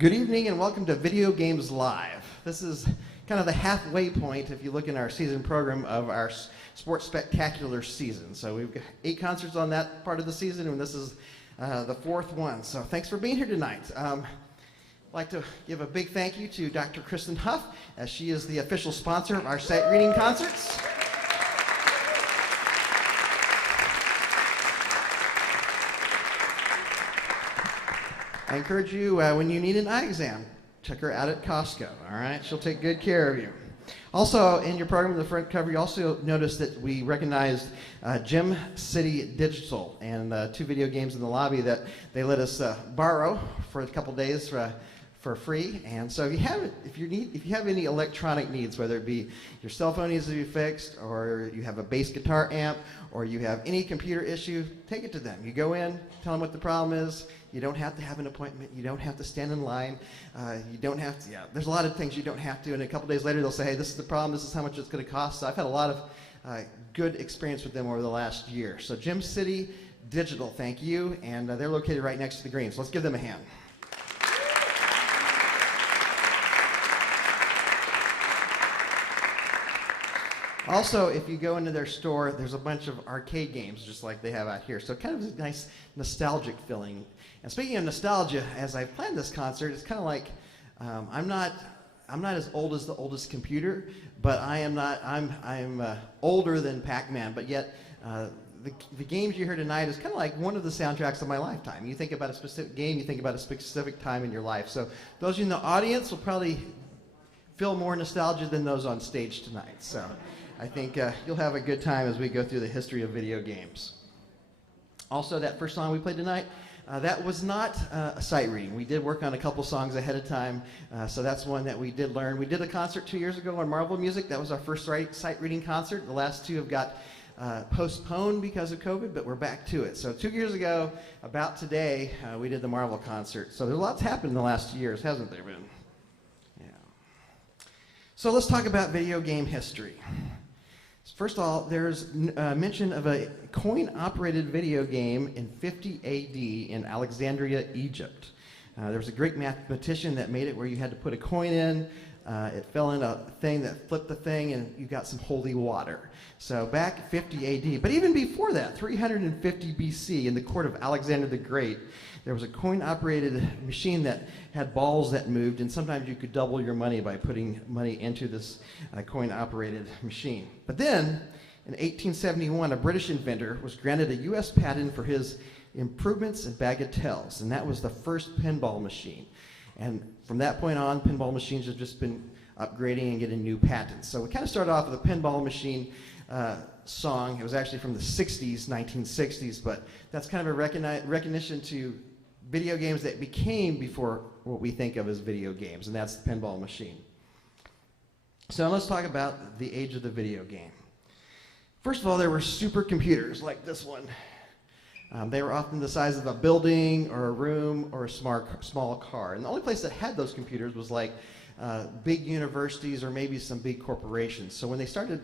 Good evening and welcome to Video Games Live. This is kind of the halfway point, if you look in our season program, of our Sports Spectacular season. So we've got 8 concerts on that part of the season, and this is the 4th one. So thanks for being here tonight. I'd like to give a big thank you to Dr. Kristen Huff, as she is the official sponsor of our sight reading concerts. I encourage you, when you need an eye exam, check her out at Costco, all right? She'll take good care of you. Also, in your program, in the front cover, you also notice that we recognized Gem City Digital and 2 video games in the lobby that they let us borrow for a couple days for free. And so if you have any electronic needs, whether it be your cell phone needs to be fixed, or you have a bass guitar amp, or you have any computer issue, take it to them. You go in, tell them what the problem is. You don't have to have an appointment. You don't have to stand in line. You don't have to, there's a lot of things you don't have to. And a couple days later, they'll say, hey, this is the problem. This is how much it's going to cost. So I've had a lot of good experience with them over the last year. So Gem City Digital, thank you. And they're located right next to the green. So let's give them a hand. Also, if you go into their store, there's a bunch of arcade games just like they have out here. So kind of a nice nostalgic feeling. And speaking of nostalgia, as I planned this concert, it's kind of like I'm not as old as the oldest computer, but I'm older than Pac-Man. But yet, the games you hear tonight is kind of like one of the soundtracks of my lifetime. You think about a specific game, you think about a specific time in your life. So those of you in the audience will probably feel more nostalgia than those on stage tonight. So I think you'll have a good time as we go through the history of video games. Also, that first song we played tonight, that was not a sight reading. We did work on a couple songs ahead of time, so that's one that we did learn. We did a concert 2 years ago on Marvel Music. That was our first sight reading concert. The last 2 have got postponed because of COVID, but we're back to it. So 2 years ago, about today, we did the Marvel concert. So there's lots happened in the last 2 years, hasn't there been? Yeah. So let's talk about video game history. First of all, there's mention of a coin-operated video game in 50 AD in Alexandria, Egypt. There was a Greek mathematician that made it where you had to put a coin in, it fell in a thing that flipped the thing, and you got some holy water. So back 50 AD, but even before that, 350 BC, in the court of Alexander the Great, there was a coin-operated machine that had balls that moved, and sometimes you could double your money by putting money into this coin-operated machine. But then, in 1871, a British inventor was granted a U.S. patent for his improvements in bagatelles, and that was the first pinball machine. And from that point on, pinball machines have just been upgrading and getting new patents. So we kind of started off with a pinball machine song. It was actually from the 60s, 1960s, but that's kind of a recognition to video games that became before what we think of as video games, and that's the pinball machine. So let's talk about the age of the video game. First of all, there were supercomputers like this one. They were often the size of a building or a room or a small car. And the only place that had those computers was like big universities or maybe some big corporations. So when they started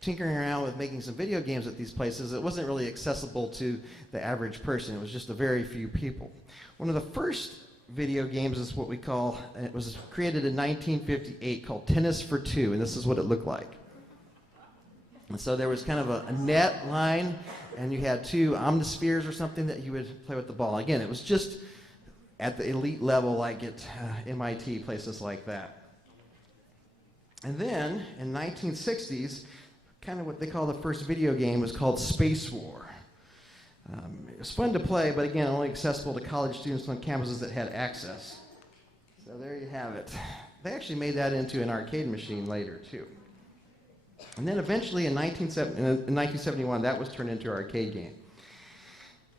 tinkering around with making some video games at these places, it wasn't really accessible to the average person. It was just a very few people. One of the first video games is what we call, and it was created in 1958, called Tennis for Two, and this is what it looked like. And so there was kind of a net line, and you had 2 omnispheres or something that you would play with the ball. Again, it was just at the elite level, like at MIT, places like that. And then, in 1960s, kind of what they call the first video game was called Space War. It was fun to play, but again, only accessible to college students on campuses that had access. So there you have it. They actually made that into an arcade machine later, too. And then eventually in 1971, that was turned into an arcade game.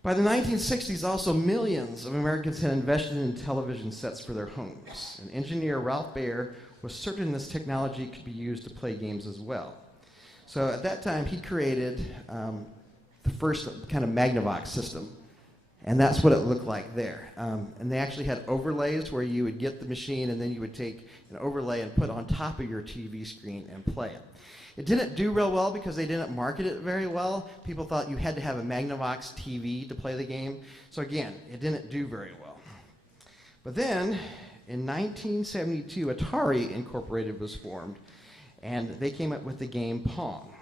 By the 1960s, also millions of Americans had invested in television sets for their homes. And engineer Ralph Baer was certain this technology could be used to play games as well. So at that time, he created the first kind of Magnavox system. And that's what it looked like there. And they actually had overlays where you would get the machine and then you would take an overlay and put on top of your TV screen and play it. It didn't do real well because they didn't market it very well. People thought you had to have a Magnavox TV to play the game. So again, it didn't do very well. But then in 1972, Atari Incorporated was formed, and they came up with the game Pong.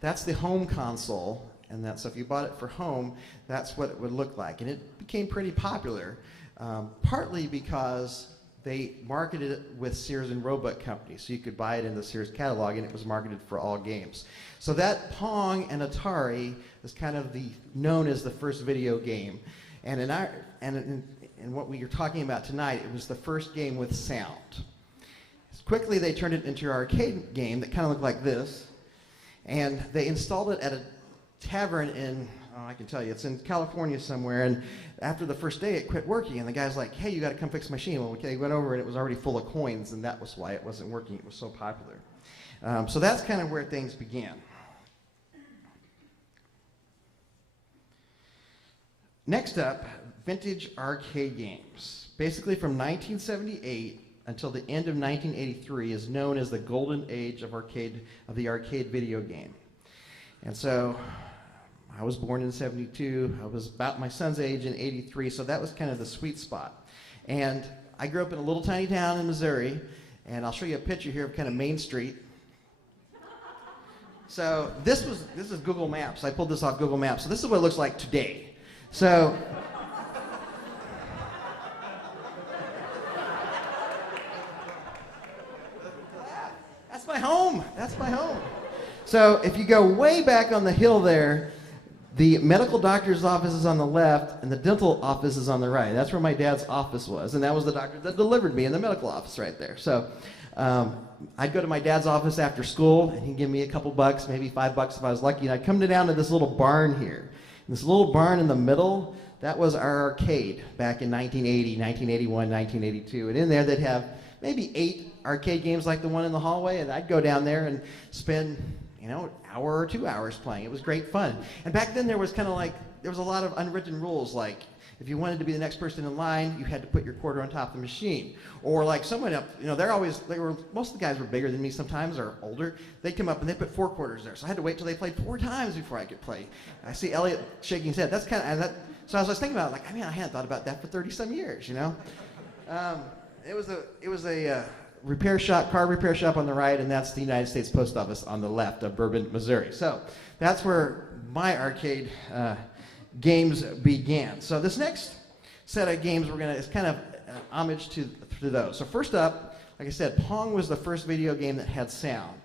That's the home console, and so if you bought it for home, that's what it would look like. And it became pretty popular, partly because they marketed it with Sears and Roebuck Company, so you could buy it in the Sears catalog, and it was marketed for all games. So that Pong and Atari is kind of known as the first video game. And in what we are talking about tonight, it was the first game with sound. Quickly, they turned it into an arcade game that kind of looked like this, and they installed it at a tavern in, I can tell you, it's in California somewhere, and after the first day, it quit working, and the guy's like, hey, you got to come fix the machine. Well, okay, he went over, and it was already full of coins, and that was why it wasn't working. It was so popular. So that's kind of where things began. Next up, vintage arcade games. Basically from 1978 until the end of 1983 is known as the golden age of the arcade video game. And so I was born in 72. I was about my son's age in 83, so that was kind of the sweet spot. And I grew up in a little tiny town in Missouri, and I'll show you a picture here of kind of Main Street. So this is Google Maps. I pulled this off Google Maps. So this is what it looks like today. So that's my home. That's my home. So if you go way back on the hill there, the medical doctor's office is on the left and the dental office is on the right. That's where my dad's office was, and that was the doctor that delivered me in the medical office right there. So I'd go to my dad's office after school, and he'd give me a couple bucks, maybe $5 if I was lucky, and I'd come down to this little barn here. And this little barn in the middle, that was our arcade back in 1980, 1981, 1982. And in there they'd have maybe 8 arcade games like the one in the hallway, and I'd go down there and spend, an hour or 2 hours playing. It was great fun. And back then there was kind of like, there was a lot of unwritten rules, like if you wanted to be the next person in line, you had to put your quarter on top of the machine. Or like someone up, most of the guys were bigger than me sometimes, or older. They'd come up and they'd put 4 quarters there. So I had to wait till they played 4 times before I could play. I see Elliot shaking his head. That's kind of, so I was thinking about it, I hadn't thought about that for 30 some years, It was a repair shop, car repair shop on the right, and that's the United States Post Office on the left of Bourbon, Missouri. So that's where my arcade games began. So this next set of games is kind of homage to those. So first up, like I said, Pong was the first video game that had sound.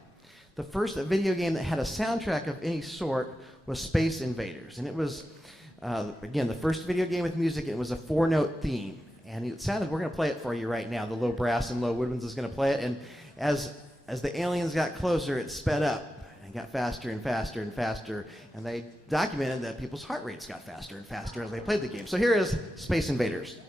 The first video game that had a soundtrack of any sort was Space Invaders, and it was again the first video game with music. It was a 4-note theme. And it sounded, we're going to play it for you right now. The low brass and low woodwinds is going to play it. And as the aliens got closer, it sped up and got faster and faster and faster. And they documented that people's heart rates got faster and faster as they played the game. So here is Space Invaders.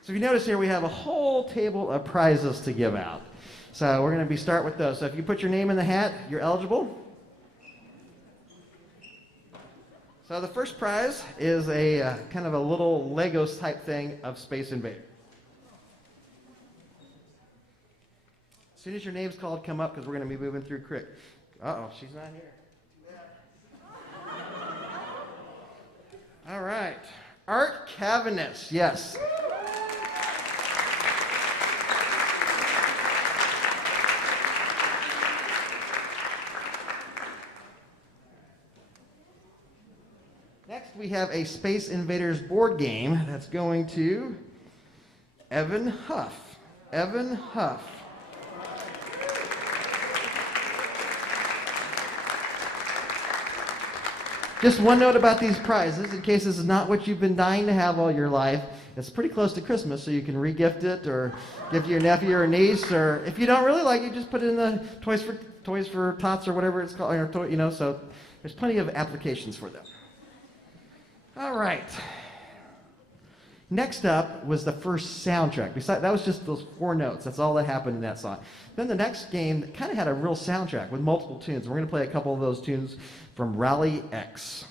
So if you notice here, we have a whole table of prizes to give out. So we're going to start with those. So if you put your name in the hat, you're eligible. So the first prize is a kind of a little Legos type thing of Space Invader. As soon as your name's called, come up, because we're going to be moving through quick. Uh-oh, she's not here. All right. Art Cavanis, yes. Next, we have a Space Invaders board game that's going to Evan Huff. Evan Huff. Just one note about these prizes, in case this is not what you've been dying to have all your life. It's pretty close to Christmas, so you can re-gift it or give to your nephew or niece, or if you don't really like it, just put it in the Toys Toys for Tots or whatever it's called, or so there's plenty of applications for them. All right. Next up was the first soundtrack. That was just those 4 notes. That's all that happened in that song. Then the next game kind of had a real soundtrack with multiple tunes. We're going to play a couple of those tunes from Rally X.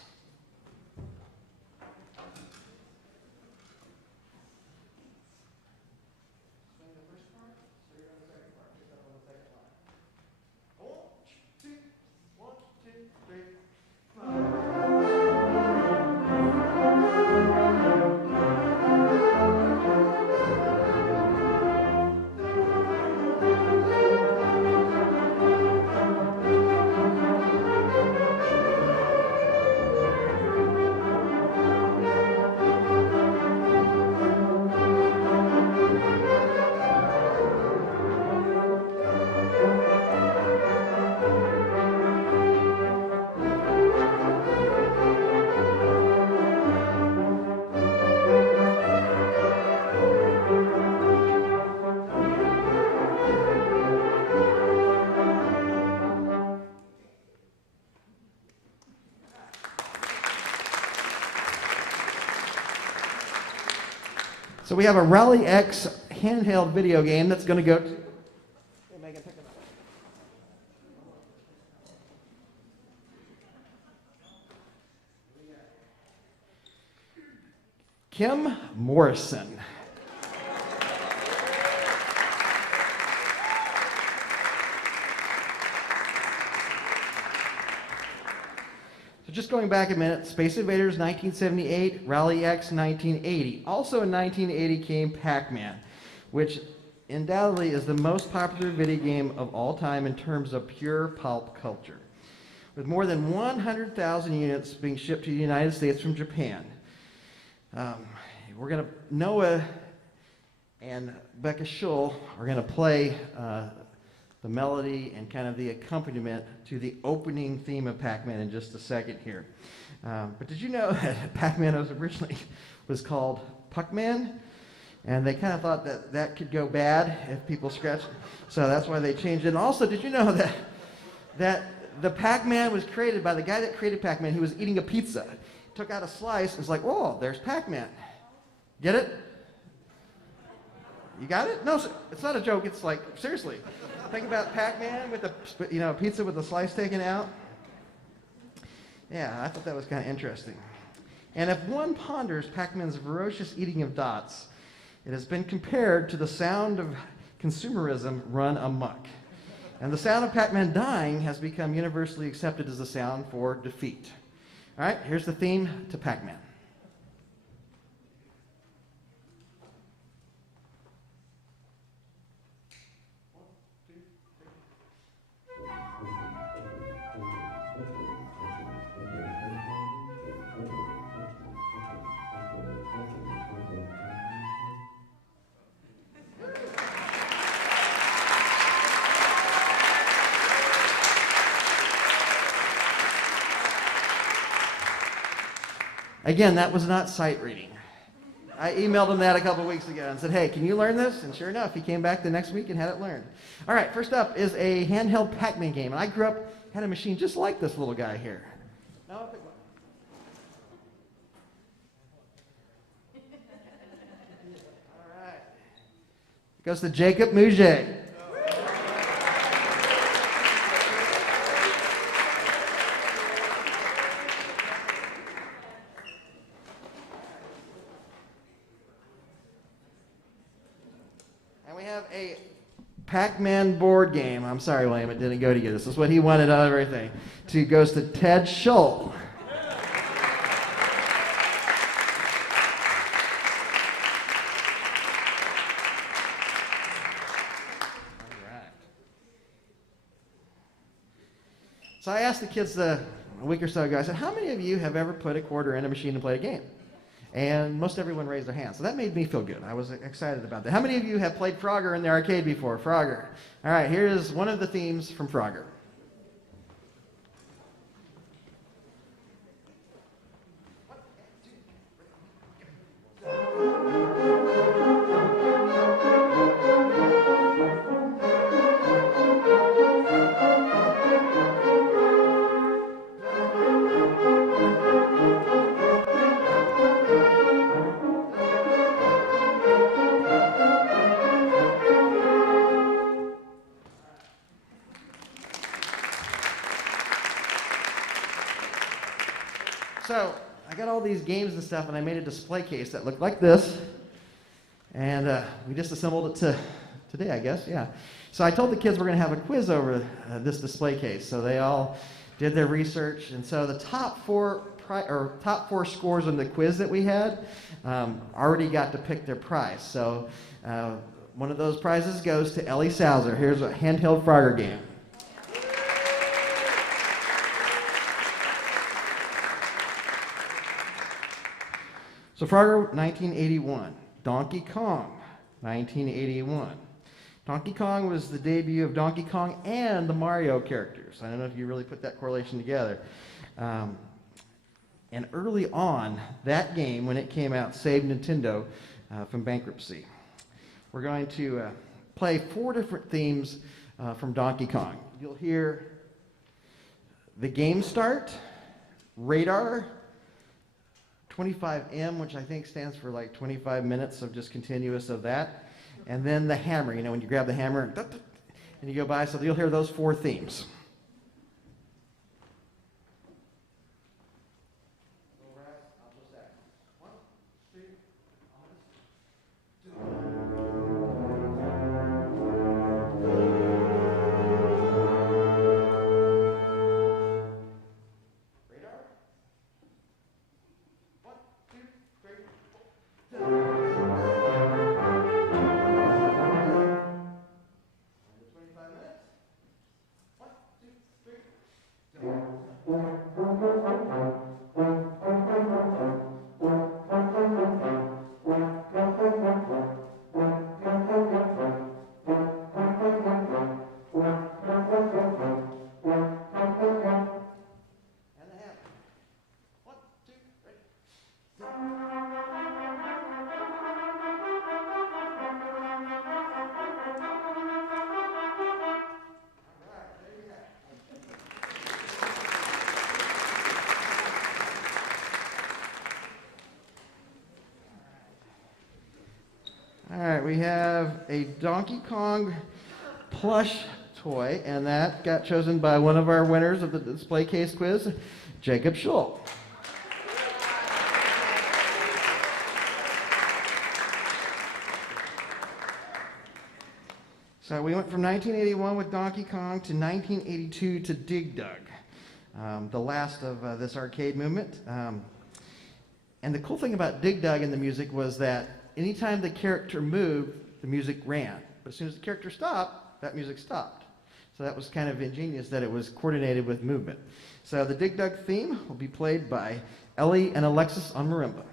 So we have a Rally X handheld video game that's going to go. Kim Morrison. So just going back a minute, Space Invaders 1978, Rally X 1980. Also in 1980 came Pac-Man, which undoubtedly is the most popular video game of all time in terms of pure pulp culture. With more than 100,000 units being shipped to the United States from Japan. Noah and Becca Schull are going to play the melody and kind of the accompaniment to the opening theme of Pac-Man in just a second here. But did you know that Pac-Man originally was called Puck-Man? And they kind of thought that that could go bad if people scratched. So that's why they changed it. And also, did you know that the Pac-Man was created by the guy that created Pac-Man who was eating a pizza? Took out a slice and was like, "Whoa, there's Pac-Man." Get it? You got it? No, it's not a joke. It's like, seriously. Think about Pac-Man with the pizza with the slice taken out. Yeah, I thought that was kind of interesting. And if one ponders Pac-Man's ferocious eating of dots, it has been compared to the sound of consumerism run amok. And the sound of Pac-Man dying has become universally accepted as the sound for defeat. All right, here's the theme to Pac-Man. Again, that was not sight reading. I emailed him that a couple weeks ago and said, "Hey, can you learn this?" And sure enough, he came back the next week and had it learned. All right, first up is a handheld Pac-Man game. And I grew up, had a machine just like this little guy here. Now I'll pick one. All right. It goes to Jacob Mouget. A Pac-Man board game. I'm sorry, William, it didn't go to you. This is what he wanted out of everything. Goes to Ted Schull. So I asked the kids a week or so ago, I said, how many of you have ever put a quarter in a machine and played a game? And most everyone raised their hand. So that made me feel good. I was excited about that. How many of you have played Frogger in the arcade before? Frogger. All right, here's one of the themes from Frogger. So I got all these games and stuff, and I made a display case that looked like this. And we just assembled it today, I guess, yeah. So I told the kids we're going to have a quiz over this display case. So they all did their research. And so the top four scores on the quiz that we had already got to pick their prize. So one of those prizes goes to Ellie Sauser. Here's a handheld Frogger game. So Frogger, 1981. Donkey Kong, 1981. Donkey Kong was the debut of Donkey Kong and the Mario characters. I don't know if you really put that correlation together. And early on, that game, when it came out, saved Nintendo from bankruptcy. We're going to play 4 different themes from Donkey Kong. You'll hear the game start, radar, 25M, which I think stands for like 25 minutes of just continuous of that. And then the hammer, you know, when you grab the hammer and you go by, so you'll hear those 4 themes. All right, we have a Donkey Kong plush toy, and that got chosen by one of our winners of the display case quiz, Jacob Schull. So we went from 1981 with Donkey Kong to 1982 to Dig Dug, the last of this arcade movement. And the cool thing about Dig Dug in the music was that anytime the character moved, the music ran. But as soon as the character stopped, that music stopped. So that was kind of ingenious that it was coordinated with movement. So the Dig Dug theme will be played by Ellie and Alexis on marimba.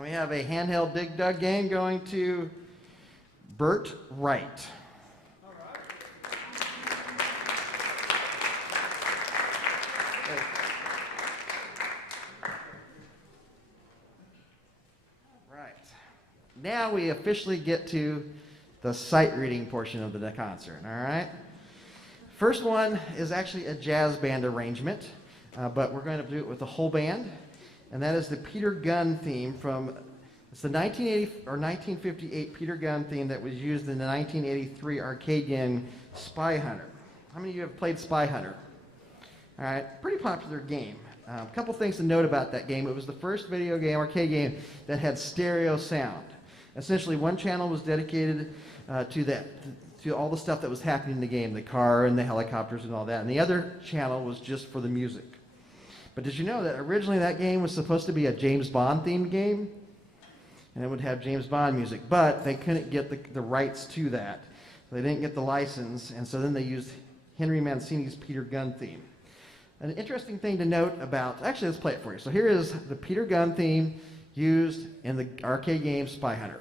We have a handheld Dig Dug game going to Bert Wright. All right. All right. Now we officially get to the sight reading portion of the concert. All right. First one is actually a jazz band arrangement, but we're going to do it with the whole band. And that is the Peter Gunn theme from, it's the 1980 or 1958 Peter Gunn theme that was used in the 1983 arcade game Spy Hunter. How many of you have played Spy Hunter? All right, pretty popular game. A couple things to note about that game. It was the first video game, arcade game, that had stereo sound. Essentially, one channel was dedicated to all the stuff that was happening in the game, the car and the helicopters and all that, and the other channel was just for the music. But did you know that originally that game was supposed to be a James Bond themed game? And it would have James Bond music, but they couldn't get the rights to that. So they didn't get the license, and so then they used Henry Mancini's Peter Gunn theme. An interesting thing to note about, actually let's play it for you. So here is the Peter Gunn theme used in the arcade game Spy Hunter.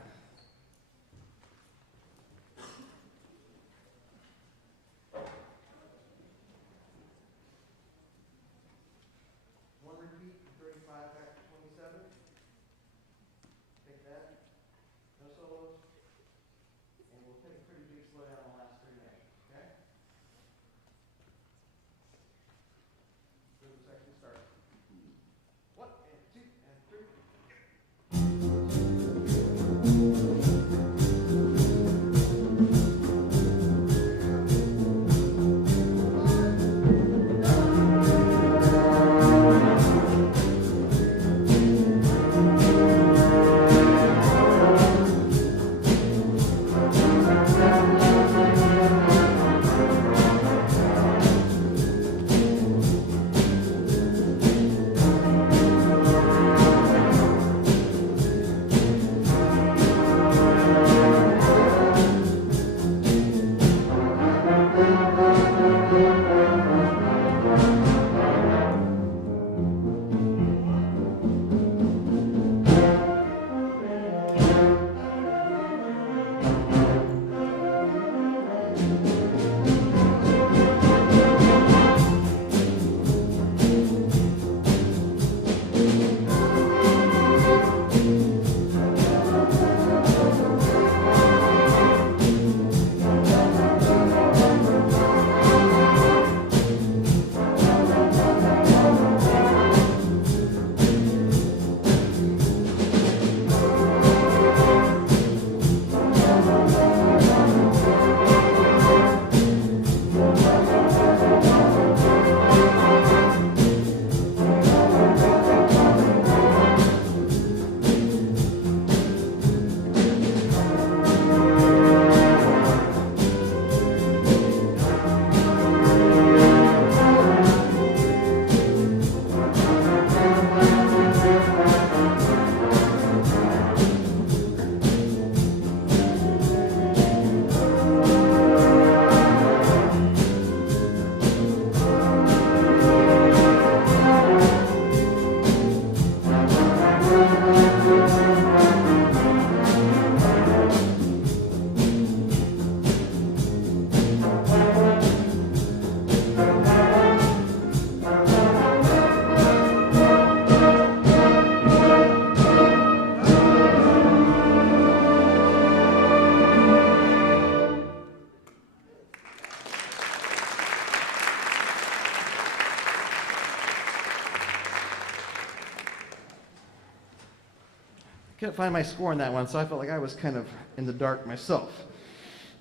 Couldn't find my score on that one, so I felt like I was kind of in the dark myself.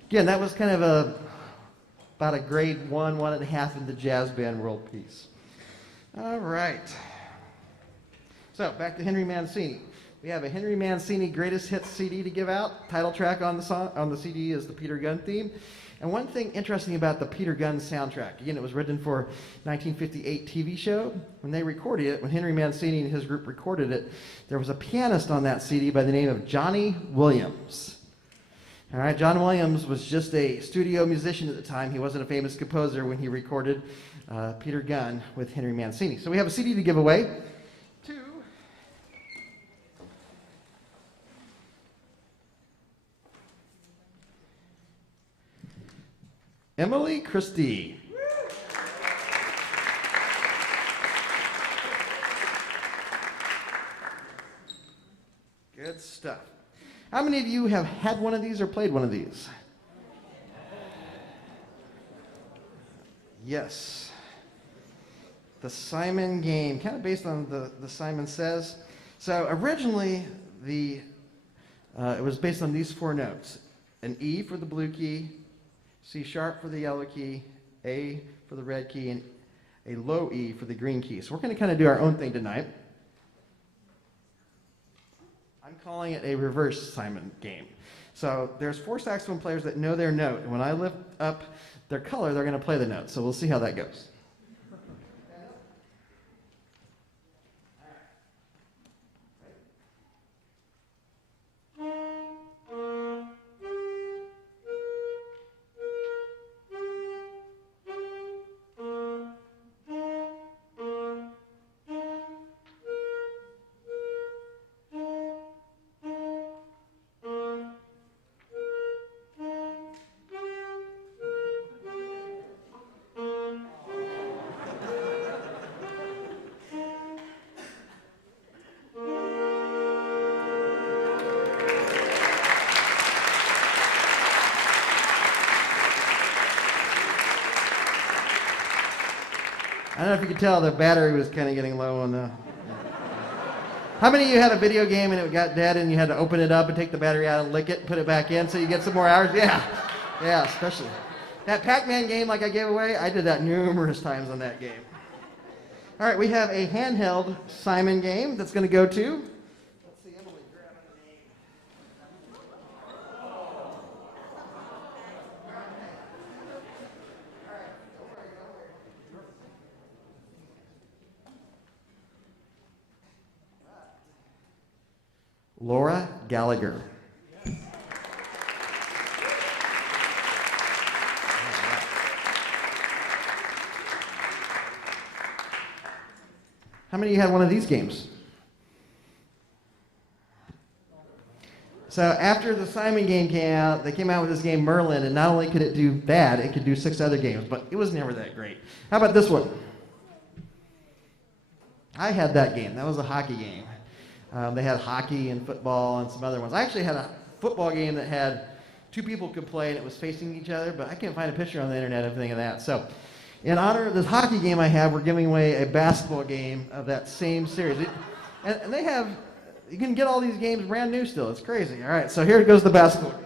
Again, that was kind of about a grade 1, 1.5 in the jazz band world piece. All right. So back to Henry Mancini. We have a Henry Mancini Greatest Hits CD to give out. Title track on the CD is the Peter Gunn theme. And one thing interesting about the Peter Gunn soundtrack, again, it was written for a 1958 TV show. When they recorded it, when Henry Mancini and his group recorded it, there was a pianist on that CD by the name of Johnny Williams. All right, John Williams was just a studio musician at the time. He wasn't a famous composer when he recorded Peter Gunn with Henry Mancini. So we have a CD to give away. Emily Christie. Good stuff. How many of you have had one of these or played one of these? Yes. The Simon game, kind of based on the Simon Says. So originally, it was based on these 4 notes. An E for the blue key, C sharp for the yellow key, A for the red key, and a low E for the green key. So we're going to kind of do our own thing tonight. I'm calling it a reverse Simon game. So there's 4 saxophone players that know their note, and when I lift up their color, they're going to play the note. So we'll see how that goes. I don't know if you could tell the battery was kind of getting low on the... How many of you had a video game and it got dead and you had to open it up and take the battery out and lick it and put it back in so you get some more hours? Yeah, yeah, especially. That Pac-Man game like I gave away, I did that numerous times on that game. All right, we have a handheld Simon game that's going to go to... Let's see, Emily, grab a name. Laura Gallagher. How many of you had one of these games? So after the Simon game came out, they came out with this game Merlin, and not only could it do that, it could do 6 other games, but it was never that great. How about this one? I had that game. That was a hockey game. They had hockey and football and some other ones. I actually had a football game that had 2 people could play, and it was facing each other, but I can't find a picture on the internet of anything of that. So in honor of this hockey game I have, we're giving away a basketball game of that same series. And they have, you can get all these games brand new still. It's crazy. All right, so here goes the basketball game.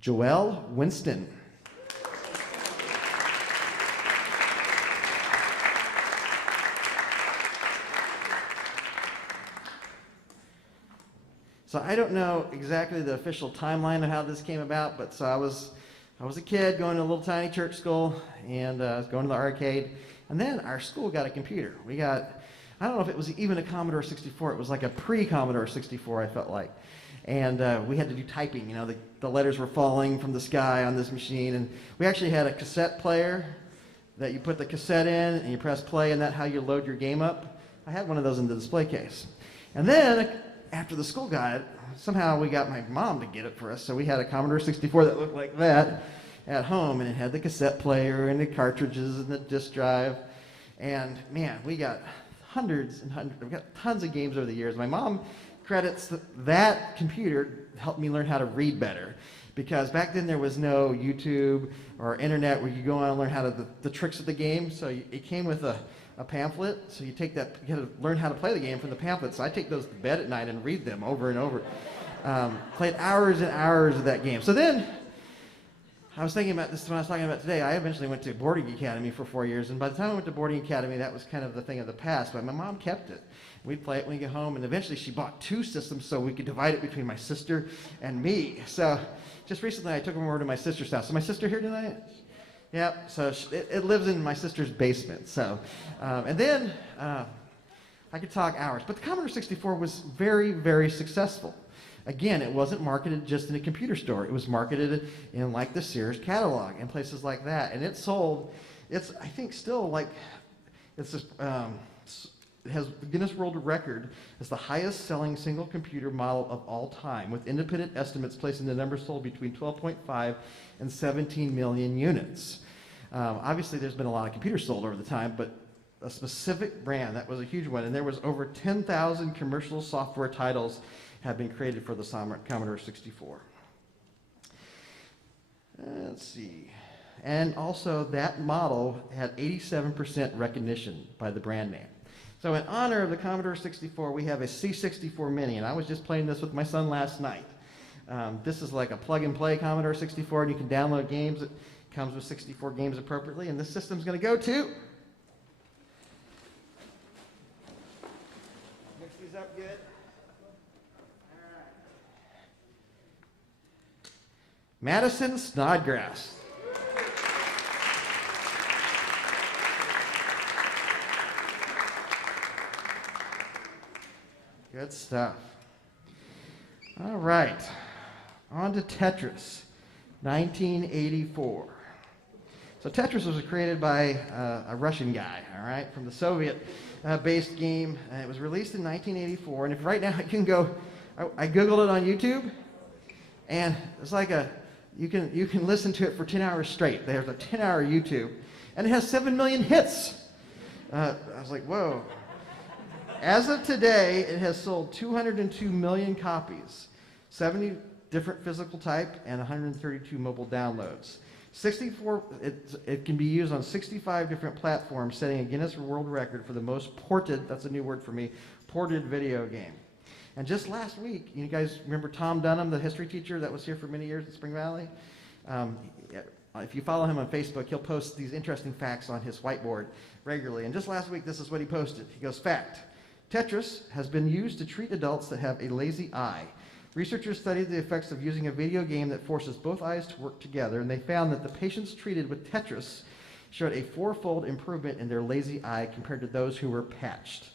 Joelle Winston. So I don't know exactly the official timeline of how this came about, but so I was a kid going to a little tiny church school, and I was going to the arcade, and then our school got a computer. We got, I don't know if it was even a Commodore 64, it was like a pre-Commodore 64, I felt like. And we had to do typing, you know, the letters were falling from the sky on this machine, and we actually had a cassette player that you put the cassette in, and you press play, and that's how you load your game up. I had one of those in the display case. And then, after the school got it, somehow we got my mom to get it for us, so we had a Commodore 64 that looked like that at home, and it had the cassette player and the cartridges and the disk drive, and man, we got hundreds and hundreds, we got tons of games over the years. My mom credits that computer helped me learn how to read better, because back then there was no YouTube or internet where you go on and learn how to the tricks of the game, so it came with a pamphlet, so you take that, you had to learn how to play the game from the pamphlet. So I take those to bed at night and read them over and over. Played hours and hours of that game. So then, I was thinking about this when I was talking about today. I eventually went to boarding academy for 4 years, and by the time I went to boarding academy, that was kind of the thing of the past, but my mom kept it. We'd play it when we get home, and eventually she bought 2 systems so we could divide it between my sister and me. So just recently I took them over to my sister's house. Is my sister here tonight? Yep, so it lives in my sister's basement. So, and then I could talk hours, but the Commodore 64 was very, very successful. Again, it wasn't marketed just in a computer store. It was marketed in like the Sears catalog and places like that. And it sold, it's, I think still like, it's just, it has the Guinness World Record as the highest selling single computer model of all time, with independent estimates placing the number sold between 12.5 and 17 million units. Obviously there's been a lot of computers sold over the time, but a specific brand, that was a huge one, and there was over 10,000 commercial software titles have been created for the Commodore 64. Let's see. And also that model had 87% recognition by the brand name. So in honor of the Commodore 64, we have a C64 Mini, and I was just playing this with my son last night. This is like a plug-and-play Commodore 64, and you can download games. It comes with 64 games appropriately, and this system's going to go to... Mix these up good. Madison Snodgrass. Good stuff. All right, on to Tetris, 1984. So Tetris was created by a Russian guy, all right, from the Soviet-based game. It was released in 1984, and if right now you can go, I Googled it on YouTube, and it's like you can listen to it for 10 hours straight. There's a 10-hour YouTube, and it has 7 million hits. I was like, whoa. As of today, it has sold 202 million copies, 70 different physical type, and 132 mobile downloads. 64, it can be used on 65 different platforms, setting a Guinness World Record for the most ported, that's a new word for me, ported video game. And just last week, you guys remember Tom Dunham, the history teacher that was here for many years at Spring Valley? If you follow him on Facebook, he'll post these interesting facts on his whiteboard regularly. And just last week, this is what he posted. He goes, fact, Tetris has been used to treat adults that have a lazy eye. Researchers studied the effects of using a video game that forces both eyes to work together, and they found that the patients treated with Tetris showed a 4-fold improvement in their lazy eye compared to those who were patched.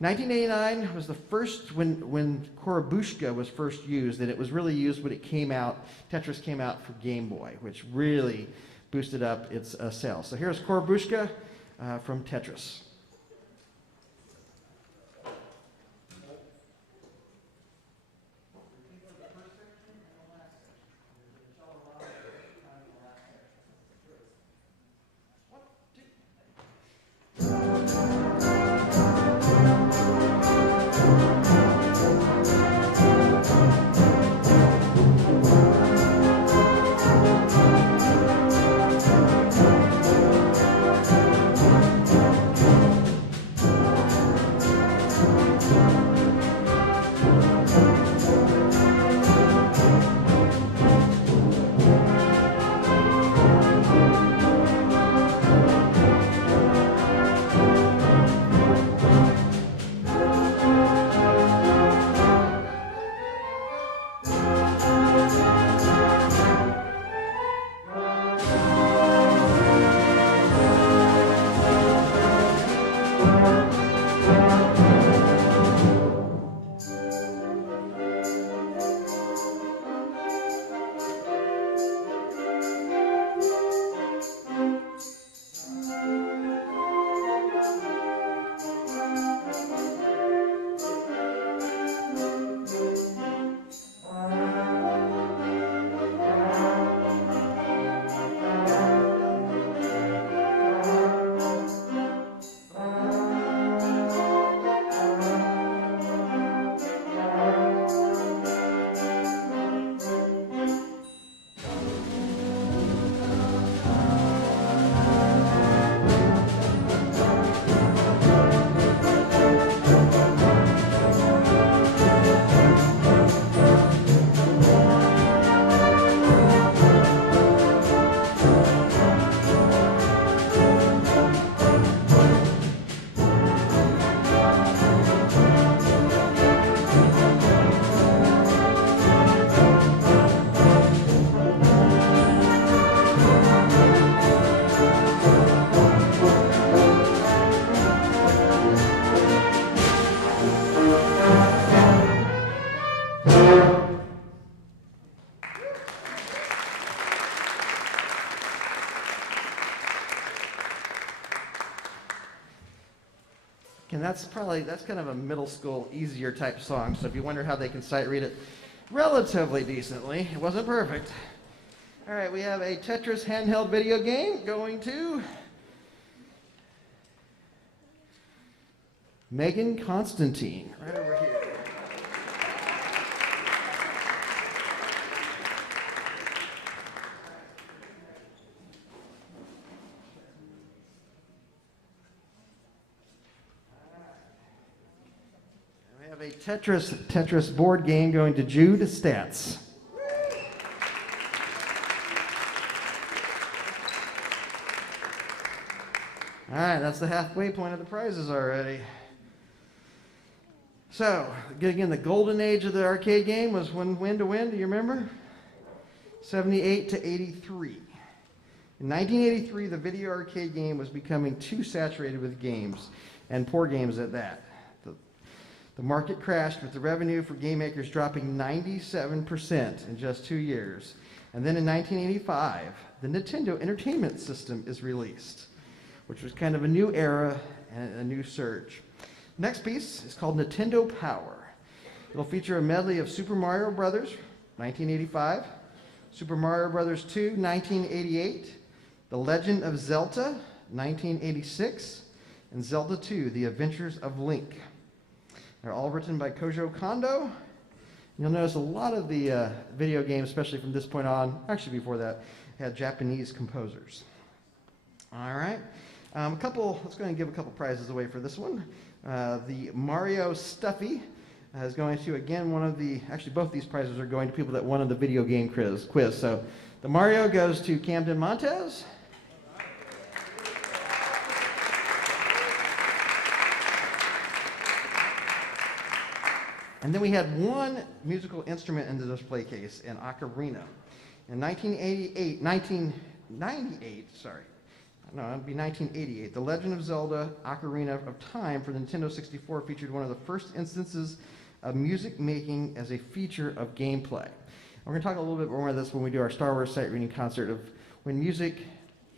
1989 was the first when Korobushka was first used, and it was really used when it came out. Tetris came out for Game Boy, which really boosted up its sales. So here's Korbushka from Tetris. And that's kind of a middle school, easier type song. So if you wonder how they can sight read it relatively decently, it wasn't perfect. All right, we have a Tetris handheld video game going to Megan Constantine, right over here. A Tetris board game going to Jude Stats. All right, that's the halfway point of the prizes already. So, again, the golden age of the arcade game was when to win, do you remember? 78 to 83. In 1983, the video arcade game was becoming too saturated with games, and poor games at that. The market crashed with the revenue for game makers dropping 97% in just 2 years. And then in 1985, the Nintendo Entertainment System is released, which was kind of a new era and a new surge. Next piece is called Nintendo Power. It'll feature a medley of Super Mario Brothers, 1985, Super Mario Brothers 2, 1988, The Legend of Zelda, 1986, and Zelda 2, The Adventures of Link. They're all written by Kojo Kondo. You'll notice a lot of the video games, especially from this point on, actually before that, had Japanese composers. All right. Let's go ahead and give a couple prizes away for this one. The Mario Stuffy is going to, again, both these prizes are going to people that won on the video game quiz. So the Mario goes to Camden Montez. And then we had one musical instrument in the display case, an ocarina. In 1988, The Legend of Zelda Ocarina of Time for the Nintendo 64 featured one of the first instances of music making as a feature of gameplay. We're going to talk a little bit more about this when we do our Star Wars sight reading concert of when music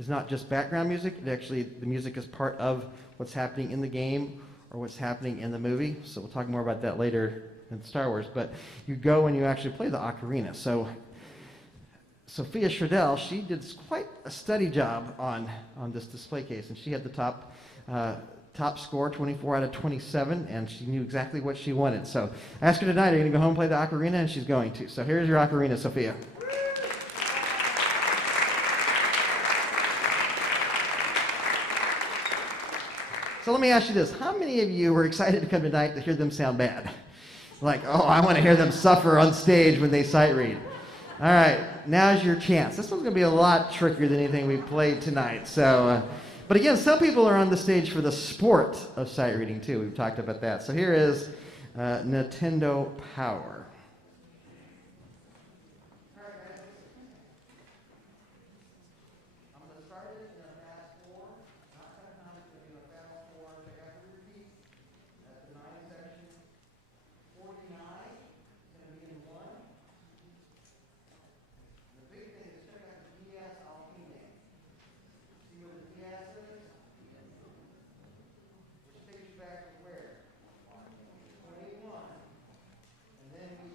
is not just background music. It actually, the music is part of what's happening in the game or what's happening in the movie. So we'll talk more about that later in Star Wars. But you go and you actually play the ocarina. So Sophia Schradell, she did quite a study job on this display case, and she had the top score, 24 out of 27, and she knew exactly what she wanted. So I asked her tonight, are you going to go home and play the ocarina? And she's going to. So here's your ocarina, Sophia. So let me ask you this. How many of you were excited to come tonight to hear them sound bad? Like, oh, I want to hear them suffer on stage when they sight read. All right, now's your chance. This one's going to be a lot trickier than anything we played tonight. So, but again, some people are on the stage for the sport of sight reading too. We've talked about that. So here is Nintendo Power. Then we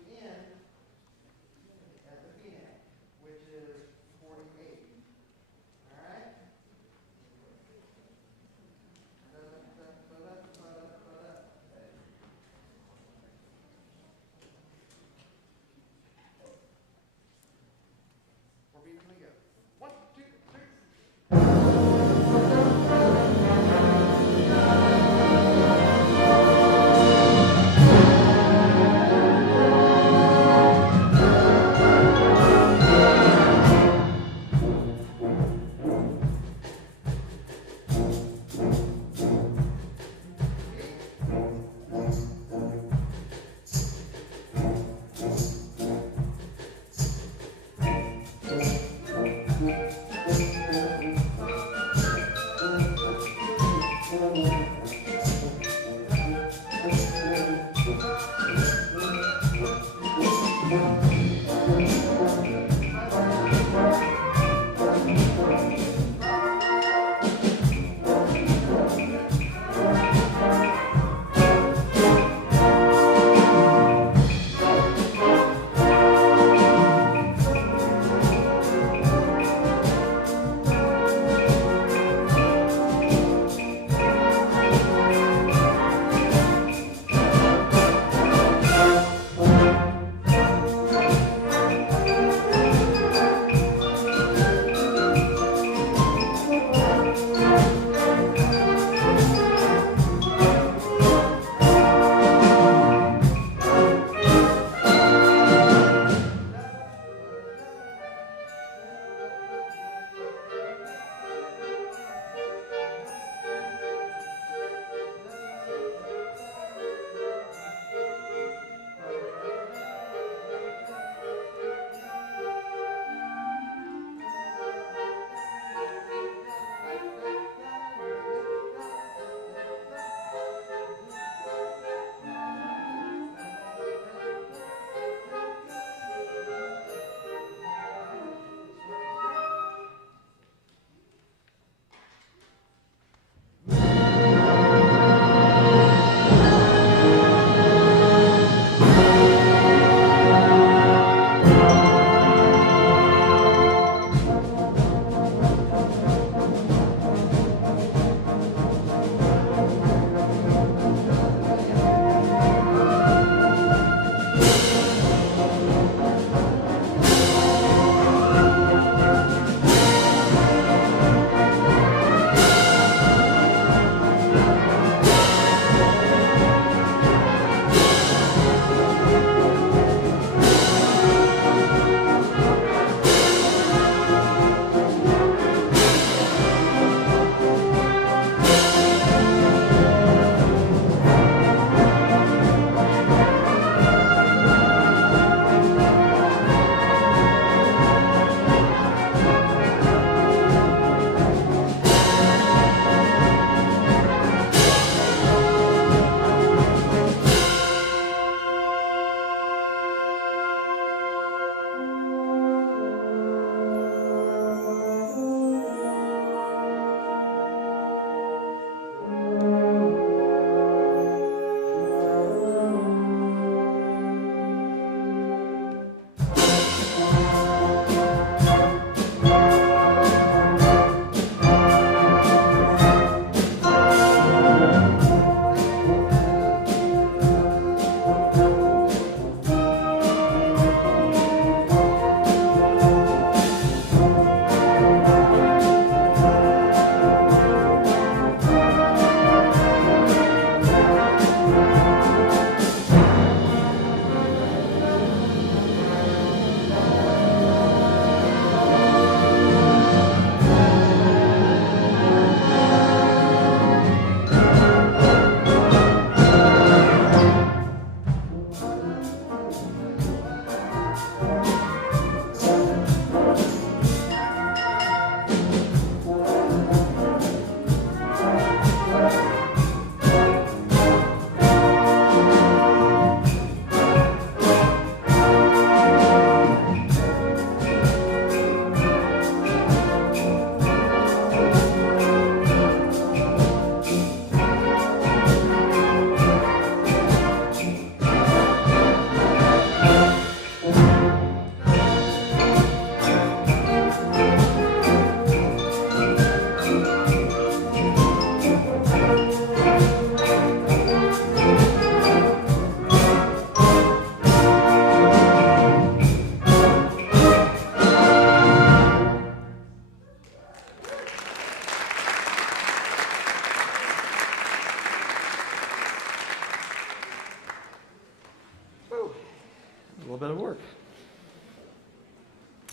little bit of work.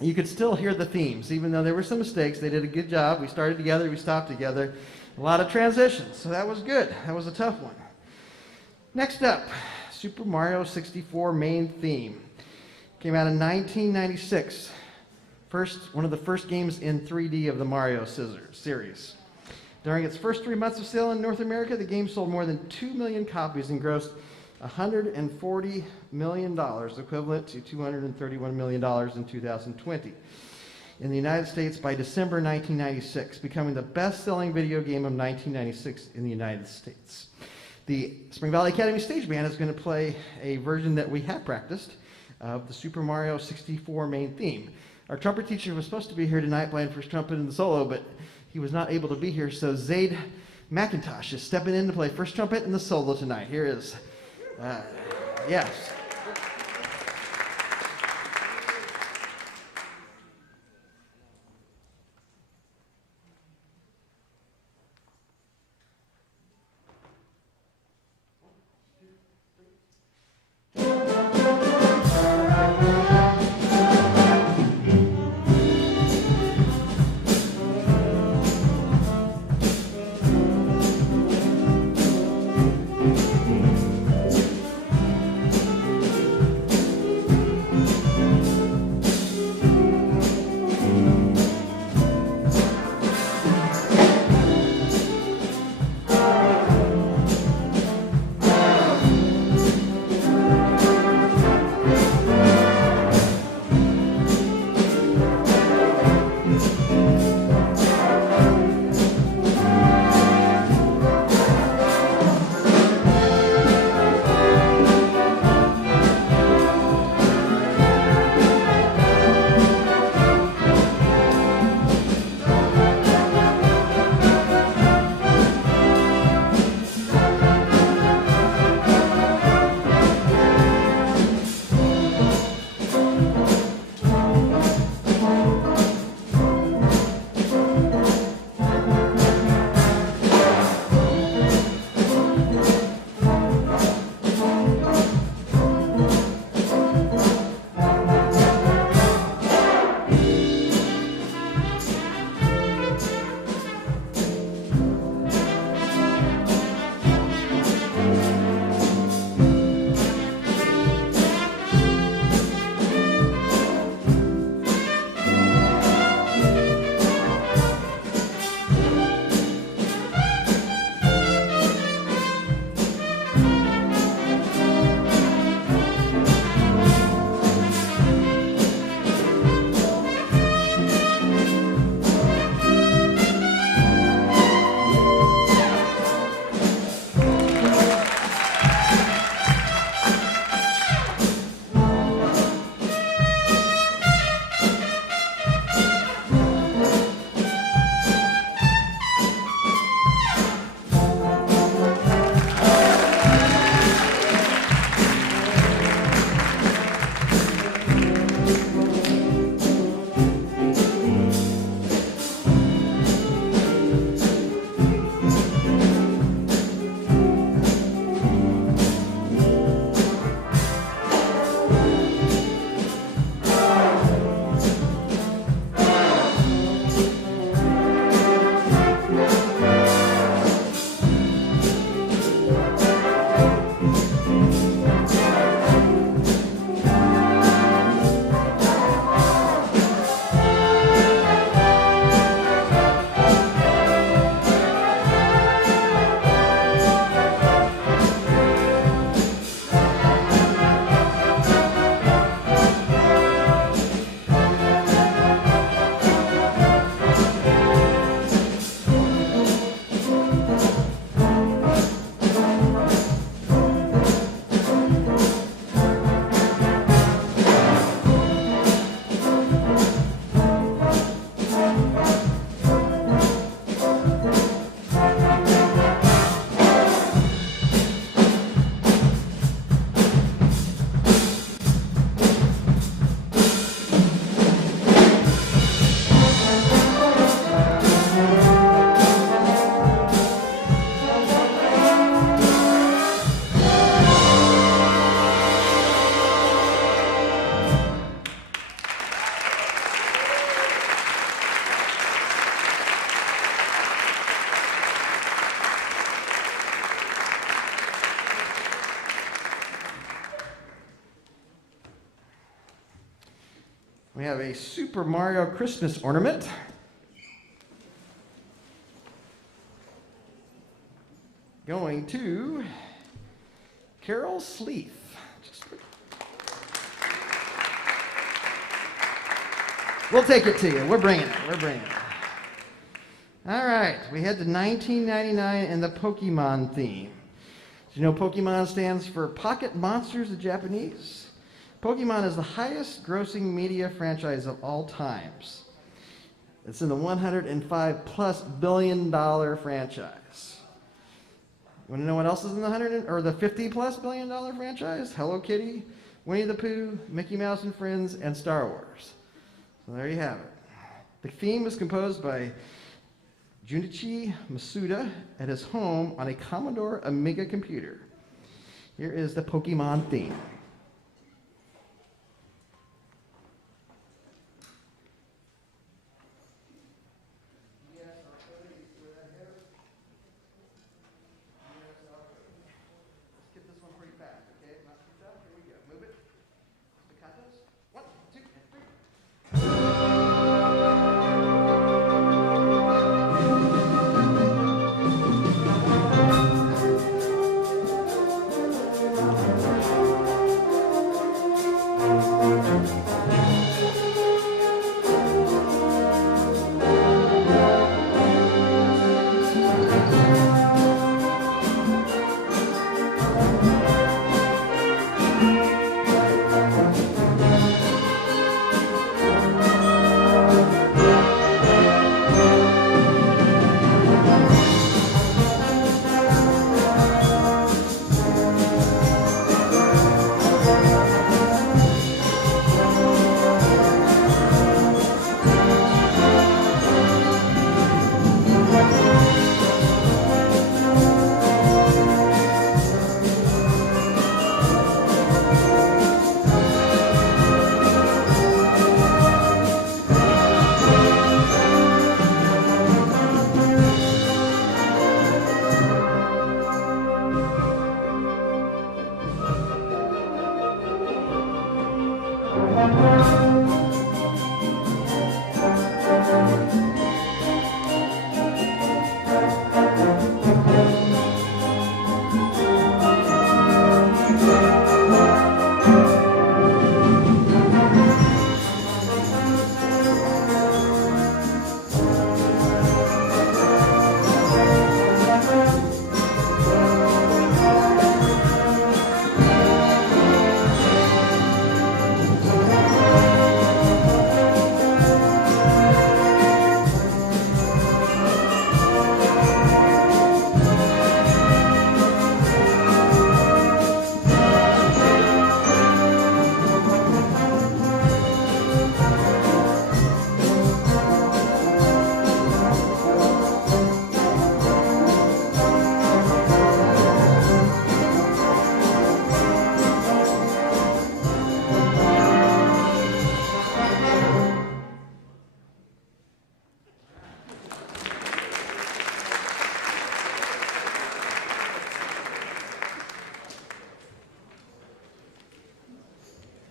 You could still hear the themes, even though there were some mistakes. They did a good job. We started together, we stopped together. A lot of transitions, so that was good. That was a tough one. Next up, Super Mario 64 main theme. Came out in 1996. One of the first games in 3D of the Mario series. During its first 3 months of sale in North America, the game sold more than 2 million copies and grossed $140 million, equivalent to $231 million in 2020. In the United States by December 1996, becoming the best-selling video game of 1996 in the United States. The Spring Valley Academy Stage Band is going to play a version that we have practiced of the Super Mario 64 main theme. Our trumpet teacher was supposed to be here tonight playing first trumpet in the solo, but he was not able to be here, so Zaid McIntosh is stepping in to play first trumpet in the solo tonight. Here is, yes. We have a Super Mario Christmas ornament. Going to Carol Sleeth. We'll take it to you. We're bringing it. We're bringing it. All right. We head to 1999 and the Pokemon theme. Do you know Pokemon stands for Pocket Monsters in Japanese? Pokemon is the highest grossing media franchise of all times. It's in the $105+ billion franchise. You want to know what else is in the $50+ billion franchise? Hello Kitty, Winnie the Pooh, Mickey Mouse and Friends, and Star Wars. So there you have it. The theme was composed by Junichi Masuda at his home on a Commodore Amiga computer. Here is the Pokemon theme.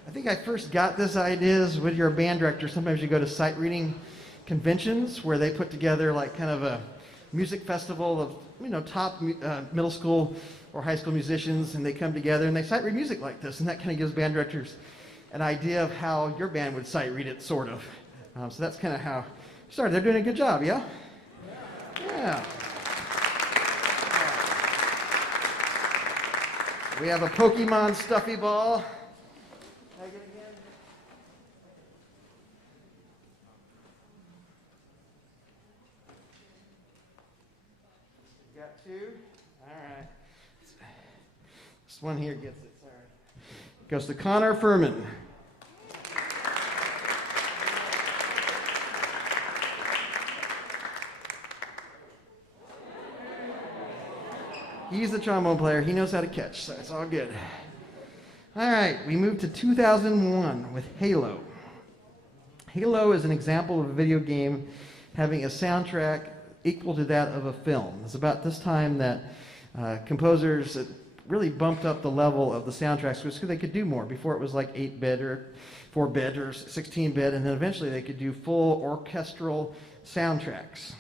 I think I first got this ideas when you're a band director. Sometimes you go to sight reading conventions where they put together like kind of a music festival of top middle school or high school musicians, and they come together and they sight read music like this, and that kind of gives band directors an idea of how your band would sight read it, sort of. So that's kind of how it started. They're doing a good job, yeah? Yeah. We have a Pokemon stuffy ball. Can I get it again? You got two? All right. This one here gets it. Sorry. Goes to Connor Furman. He's the trombone player. He knows how to catch, so it's all good. All right, we move to 2001 with Halo. Halo is an example of a video game having a soundtrack equal to that of a film. It's about this time that composers really bumped up the level of the soundtracks because they could do more. Before it was like 8-bit or 4-bit or 16-bit, and then eventually they could do full orchestral soundtracks.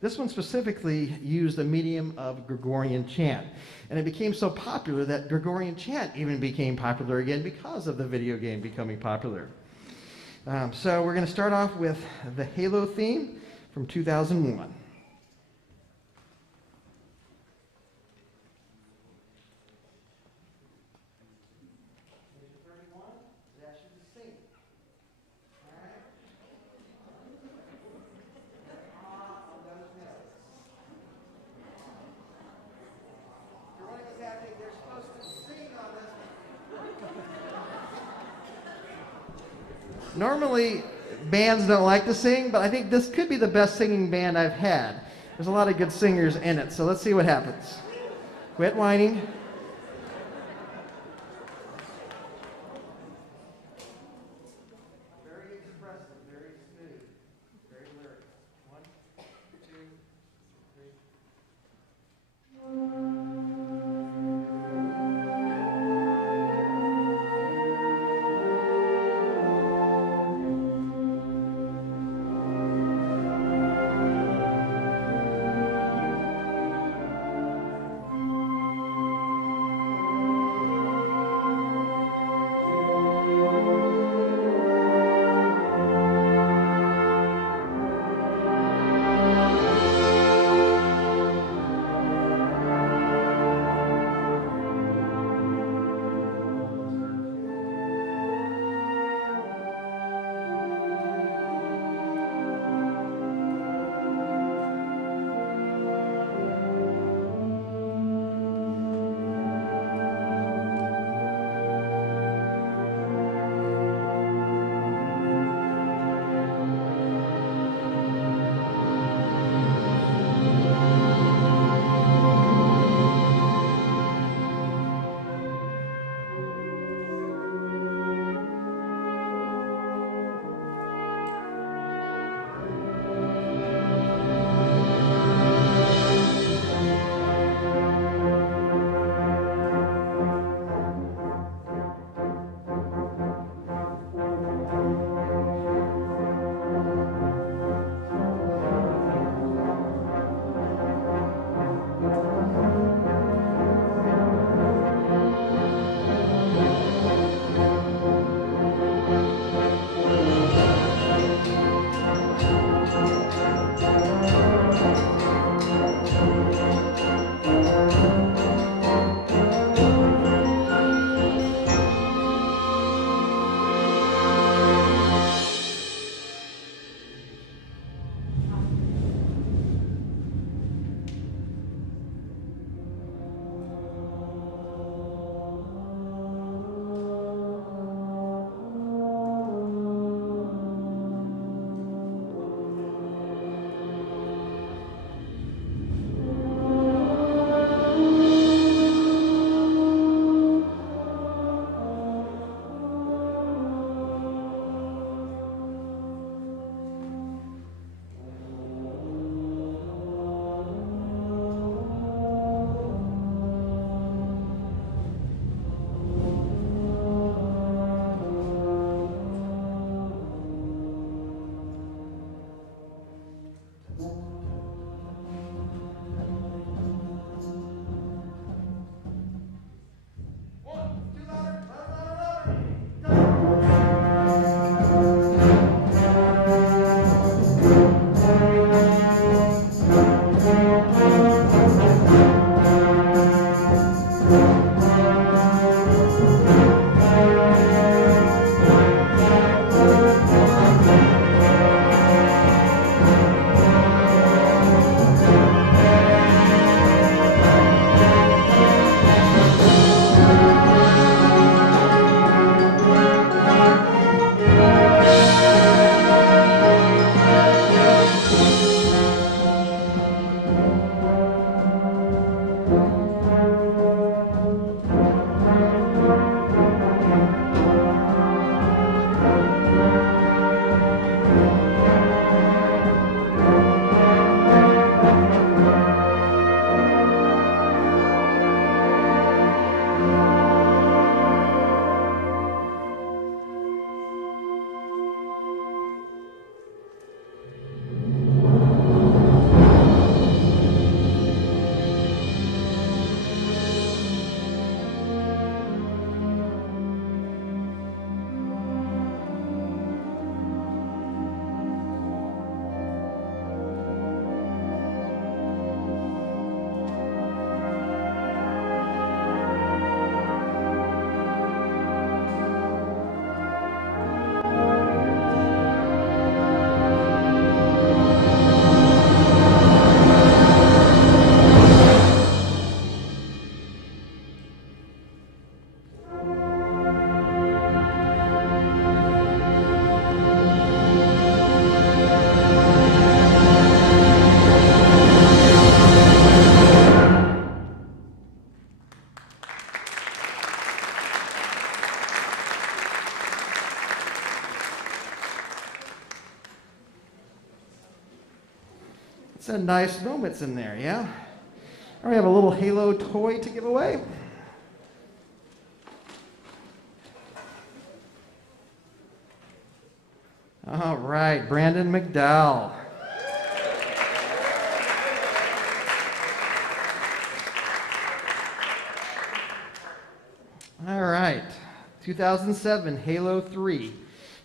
This one specifically used a medium of Gregorian chant, and it became so popular that Gregorian chant even became popular again because of the video game becoming popular. So we're going to start off with the Halo theme from 2001. Normally, bands don't like to sing, but I think this could be the best singing band I've had. There's a lot of good singers in it, so let's see what happens. Quit whining. Very expressive, very smooth, very lyrical. 1, 2, 3. Some nice moments in there, yeah? All right, we have a little Halo toy to give away. All right, Brandon McDowell. All right, 2007, Halo 3.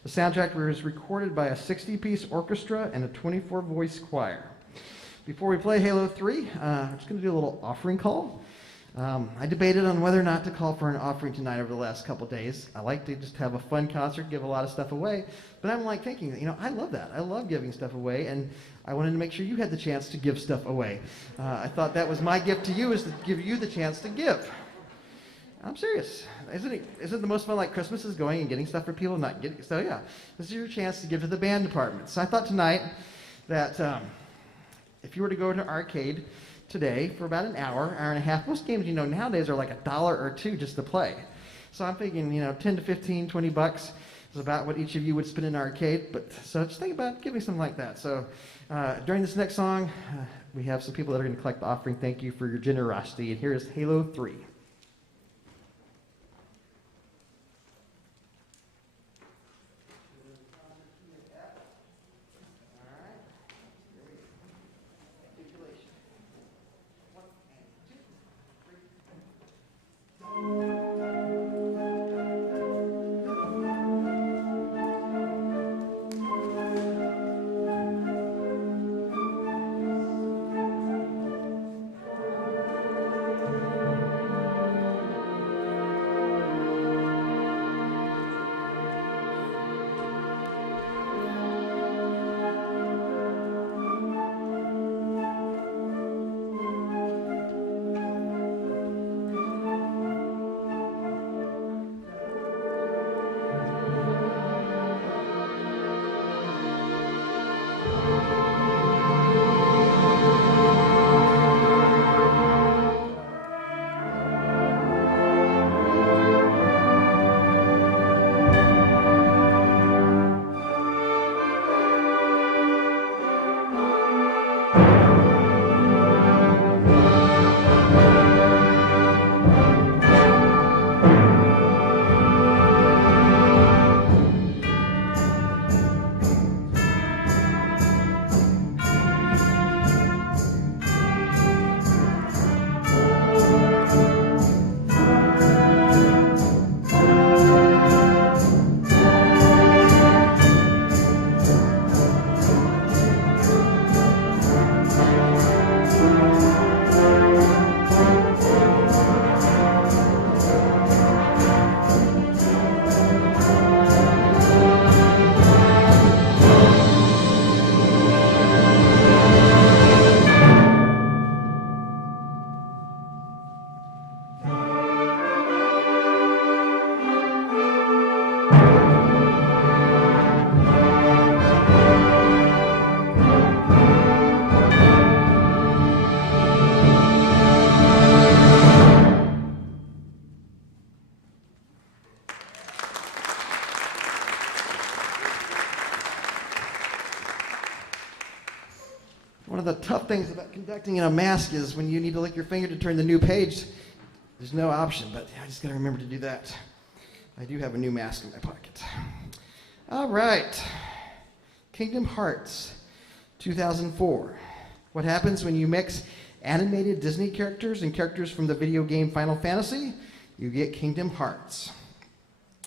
The soundtrack was recorded by a 60-piece orchestra and a 24-voice choir. Before we play Halo 3, I'm just going to do a little offering call. I debated on whether or not to call for an offering tonight over the last couple days. I like to just have a fun concert, give a lot of stuff away, but I'm like thinking, I love that. I love giving stuff away, and I wanted to make sure you had the chance to give stuff away. I thought that was my gift to you, is to give you the chance to give. I'm serious. Isn't it the most fun, like Christmas is going and getting stuff for people, not getting? So yeah, this is your chance to give to the band department. So I thought tonight that if you were to go to an arcade today for about an hour and a half, most games nowadays are like $1 or $2 just to play. So I'm thinking 10 to 15, 20 bucks is about what each of you would spend in an arcade. But so just think about giving something like that. So during this next song, we have some people that are going to collect the offering. Thank you for your generosity. And here is Halo 3. One of the tough things about conducting in a mask is when you need to lick your finger to turn the new page, there's no option, but I just got to remember to do that. I do have a new mask in my pocket. All right. Kingdom Hearts, 2004. What happens when you mix animated Disney characters and characters from the video game Final Fantasy? You get Kingdom Hearts.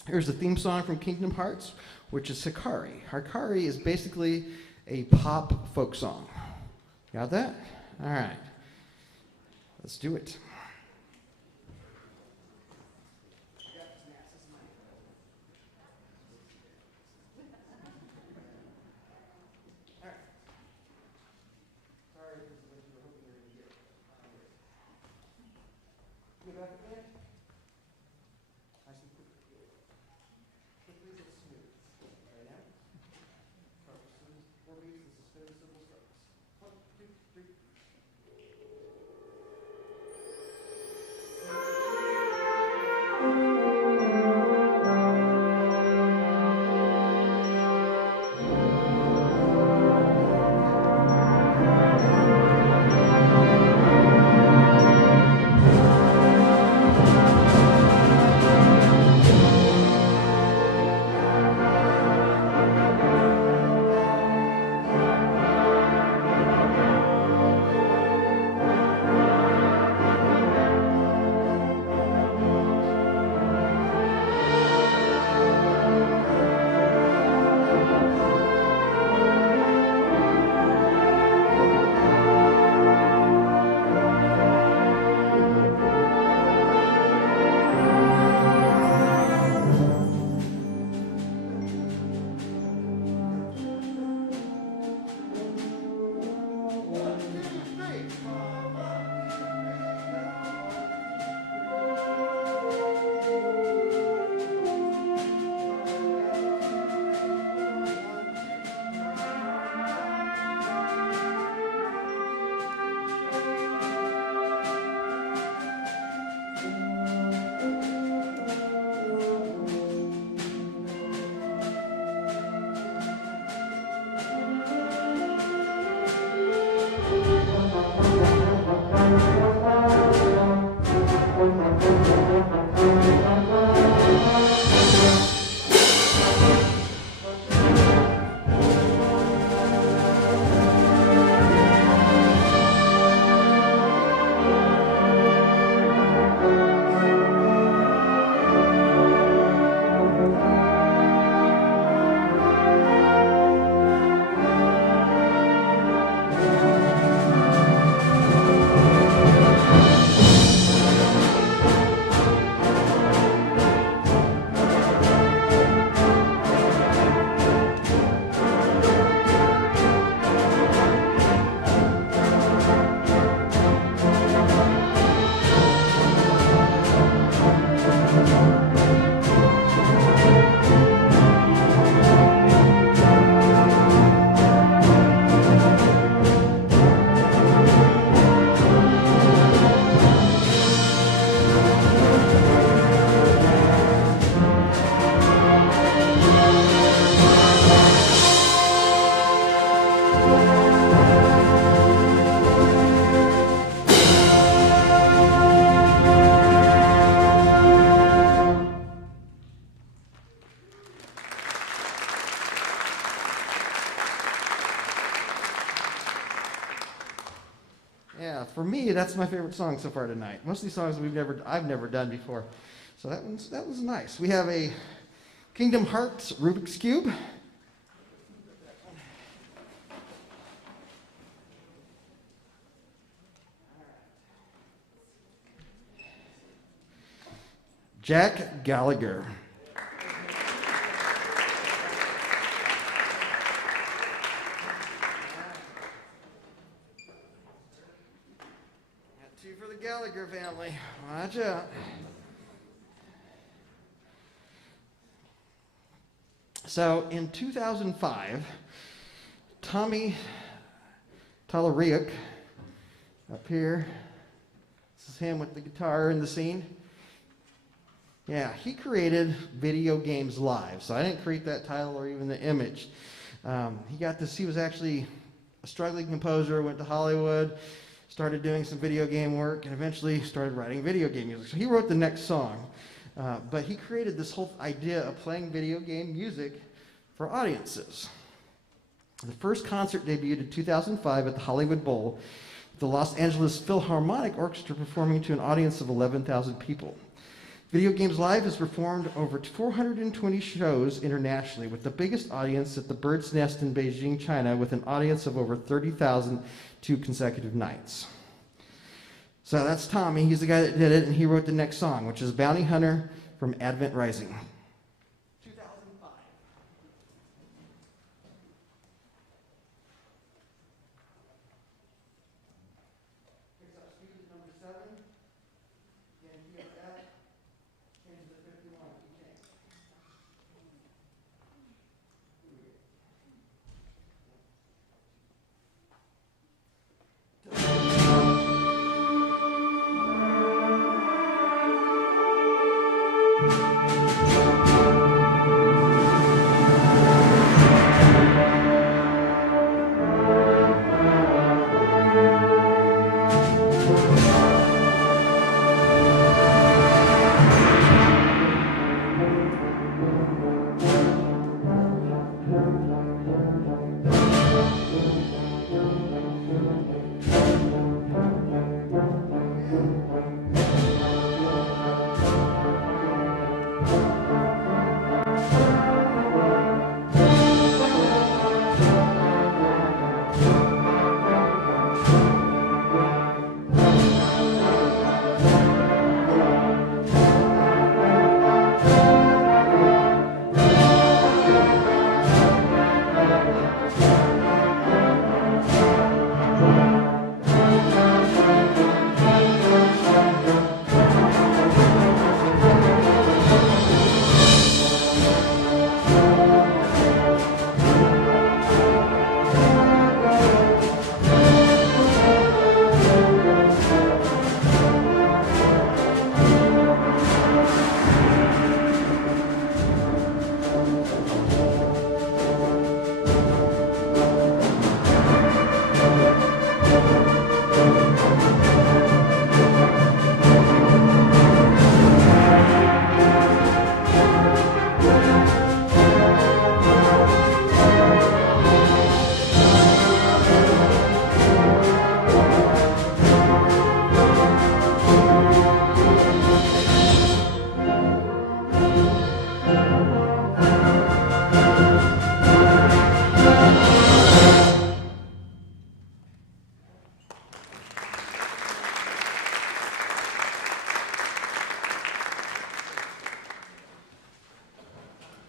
Here's the theme song from Kingdom Hearts, which is Hikari. Hikari is basically a pop folk song. Got that? All right. Let's do it. me, that's my favorite song so far tonight. Most of these songs I've never done before. So that was nice. We have a Kingdom Hearts Rubik's Cube. Jack Gallagher. Got two for the Gallagher family. Watch out. So in 2005, Tommy Talariuk, up here, this is him with the guitar in the scene. Yeah, he created Video Games Live. So I didn't create that title or even the image. He was actually a struggling composer, went to Hollywood, started doing some video game work, and eventually started writing video game music. So he wrote the next song. But he created this whole idea of playing video game music for audiences. The first concert debuted in 2005 at the Hollywood Bowl, with the Los Angeles Philharmonic Orchestra performing to an audience of 11,000 people. Video Games Live has performed over 420 shows internationally, with the biggest audience at the Bird's Nest in Beijing, China, with an audience of over 30,000 2 consecutive nights. So that's Tommy. He's the guy that did it, and he wrote the next song, which is Bounty Hunter from Advent Rising. 2005. Picks up speed number 7. Again, he has F. Change to 51. Okay.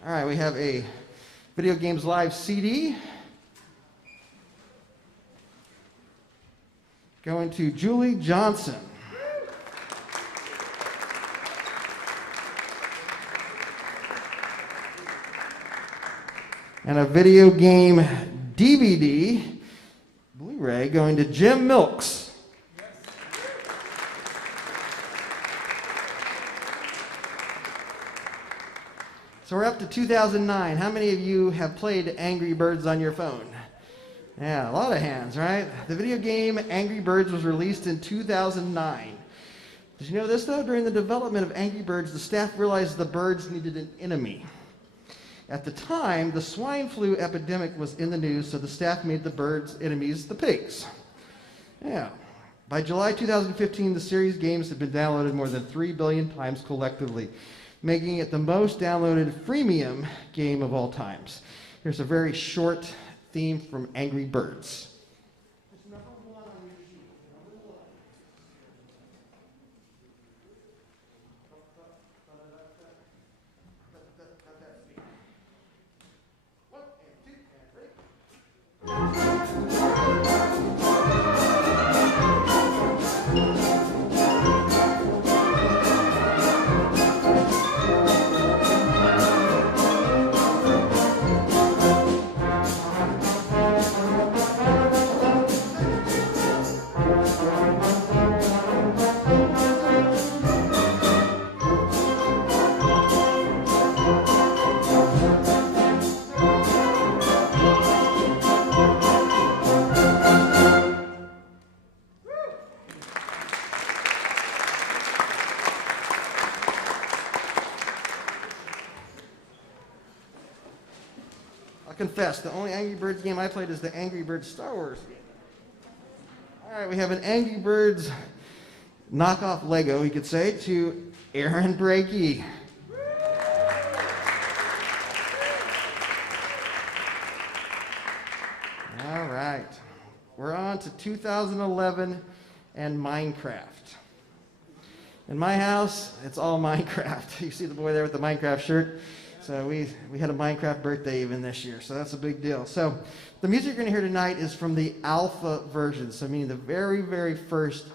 All right, we have a Video Games Live CD. Going to Julie Johnson. And a video game DVD, Blu-ray, going to Jim Milks. So we're up to 2009. How many of you have played Angry Birds on your phone? Yeah, a lot of hands, right? The video game Angry Birds was released in 2009. Did you know this, though? During the development of Angry Birds, the staff realized the birds needed an enemy. At the time, the swine flu epidemic was in the news, so the staff made the birds' enemies the pigs. Yeah. By July 2015, the series games had been downloaded more than 3 billion times collectively, making it the most downloaded freemium game of all times. Here's a very short theme from Angry Birds. I'll confess, the only Angry Birds game I played is the Angry Birds Star Wars game. All right, we have an Angry Birds knockoff Lego, you could say, to Aaron Brakey. All right, we're on to 2011 and Minecraft. In my house, it's all Minecraft. You see the boy there with the Minecraft shirt? So we had a Minecraft birthday even this year, so that's a big deal. So the music you're going to hear tonight is from the alpha version, so meaning the very, very first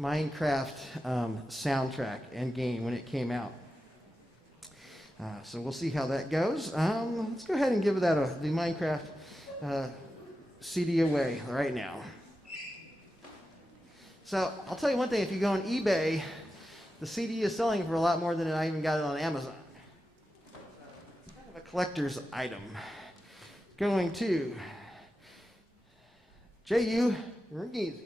Minecraft soundtrack and game when it came out. So we'll see how that goes. Let's go ahead and give that the Minecraft CD away right now. So I'll tell you one thing, if you go on eBay, the CD is selling for a lot more than I even got it on Amazon. Collector's item. Going to J.U. Ringizi.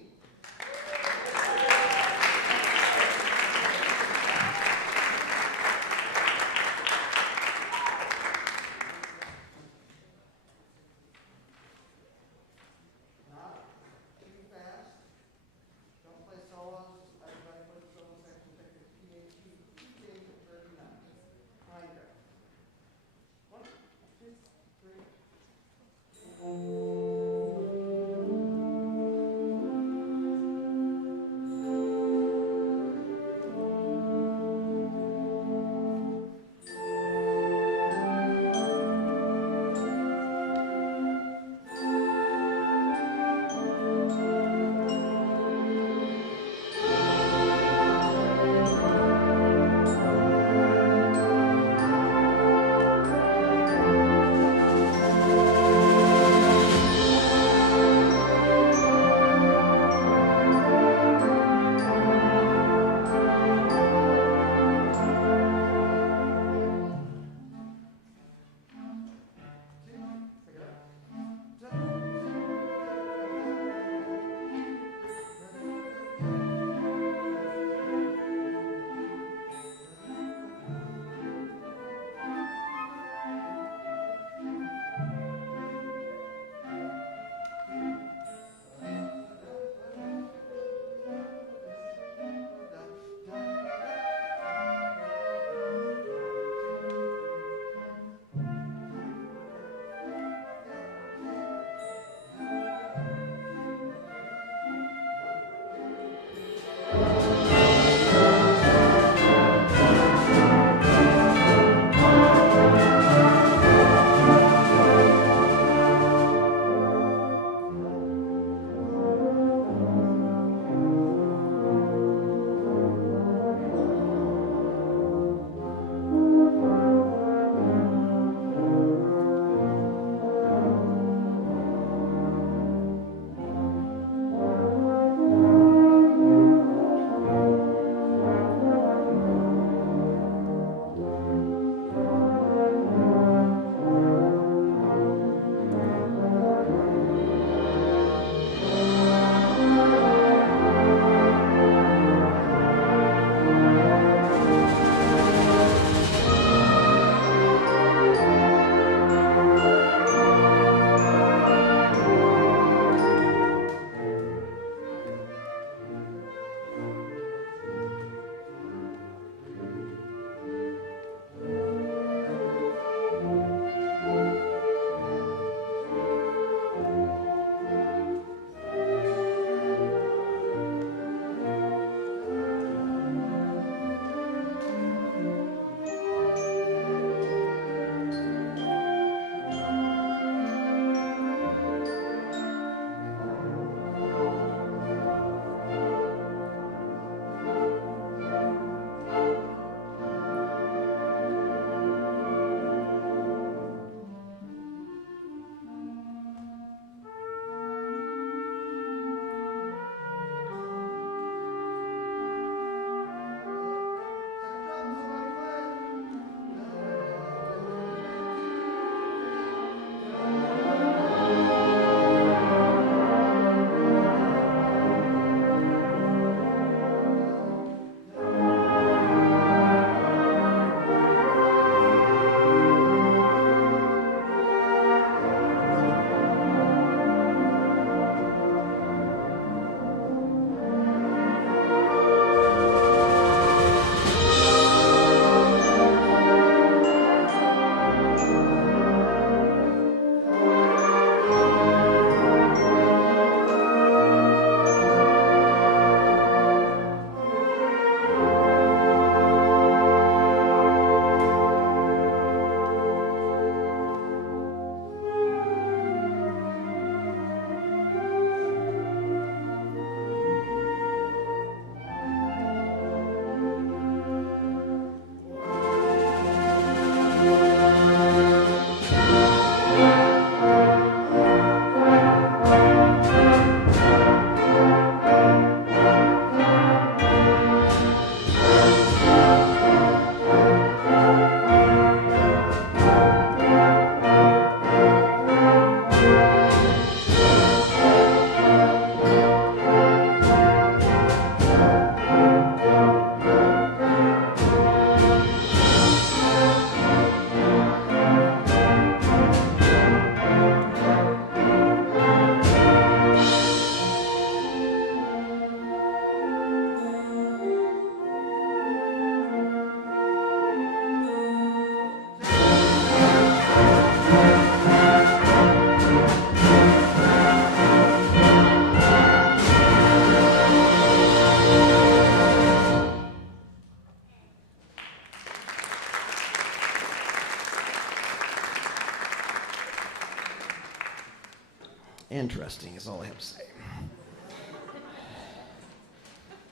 Interesting is all I have to say.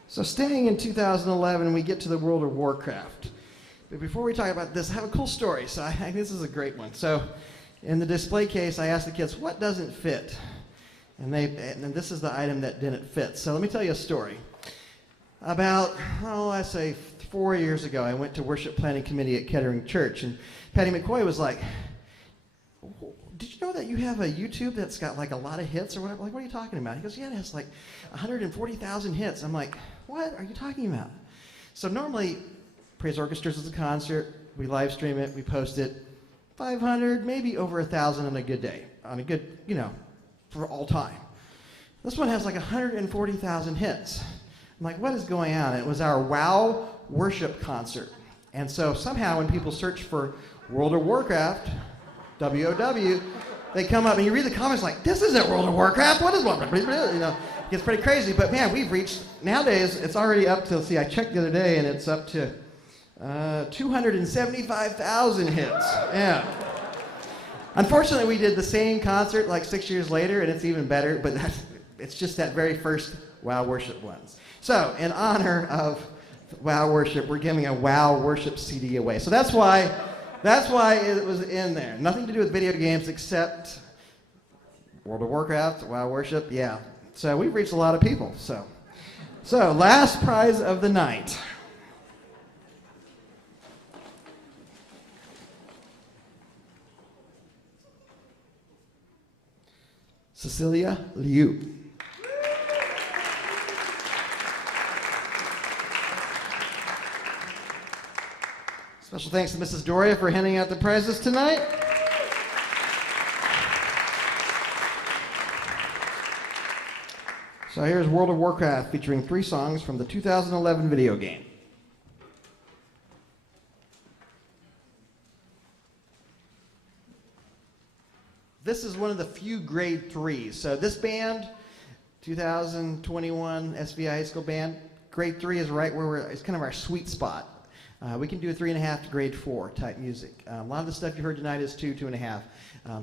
So staying in 2011, we get to the World of Warcraft. But before we talk about this, I have a cool story. So this is a great one. So in the display case, I asked the kids, what doesn't fit? And this is the item that didn't fit. So let me tell you a story. About, let's say 4 years ago, I went to worship planning committee at Kettering Church, and Patty McCoy was like, did you know that you have a YouTube that's got like a lot of hits or whatever? Like, what are you talking about? He goes, yeah, it has like 140,000 hits. I'm like, what are you talking about? So normally, Praise Orchestras is a concert. We live stream it. We post it. 500, maybe over 1,000 on a good day. On a good, for all time. This one has like 140,000 hits. I'm like, what is going on? It was our WOW worship concert. And so somehow when people search for World of Warcraft, WOW, they come up and you read the comments like, this isn't World of Warcraft, what is it gets pretty crazy. But man, we've reached, nowadays, it's already up to, I checked the other day and it's up to 275,000 hits. Yeah. Unfortunately, we did the same concert like 6 years later and it's even better, but it's just that very first WOW Worship ones. So, in honor of WOW Worship, we're giving a WOW Worship CD away. So that's why it was in there. Nothing to do with video games except World of Warcraft, WOW Worship, yeah. So we've reached a lot of people. So last prize of the night. Cecilia Liu. Special thanks to Mrs. Doria for handing out the prizes tonight. So here's World of Warcraft featuring 3 songs from the 2011 video game. This is one of the few grade 3s. So this band, 2021 SVA high school band, grade 3 is right where it's kind of our sweet spot. We can do a 3.5 to grade 4 type music. A lot of the stuff you heard tonight is 2.5.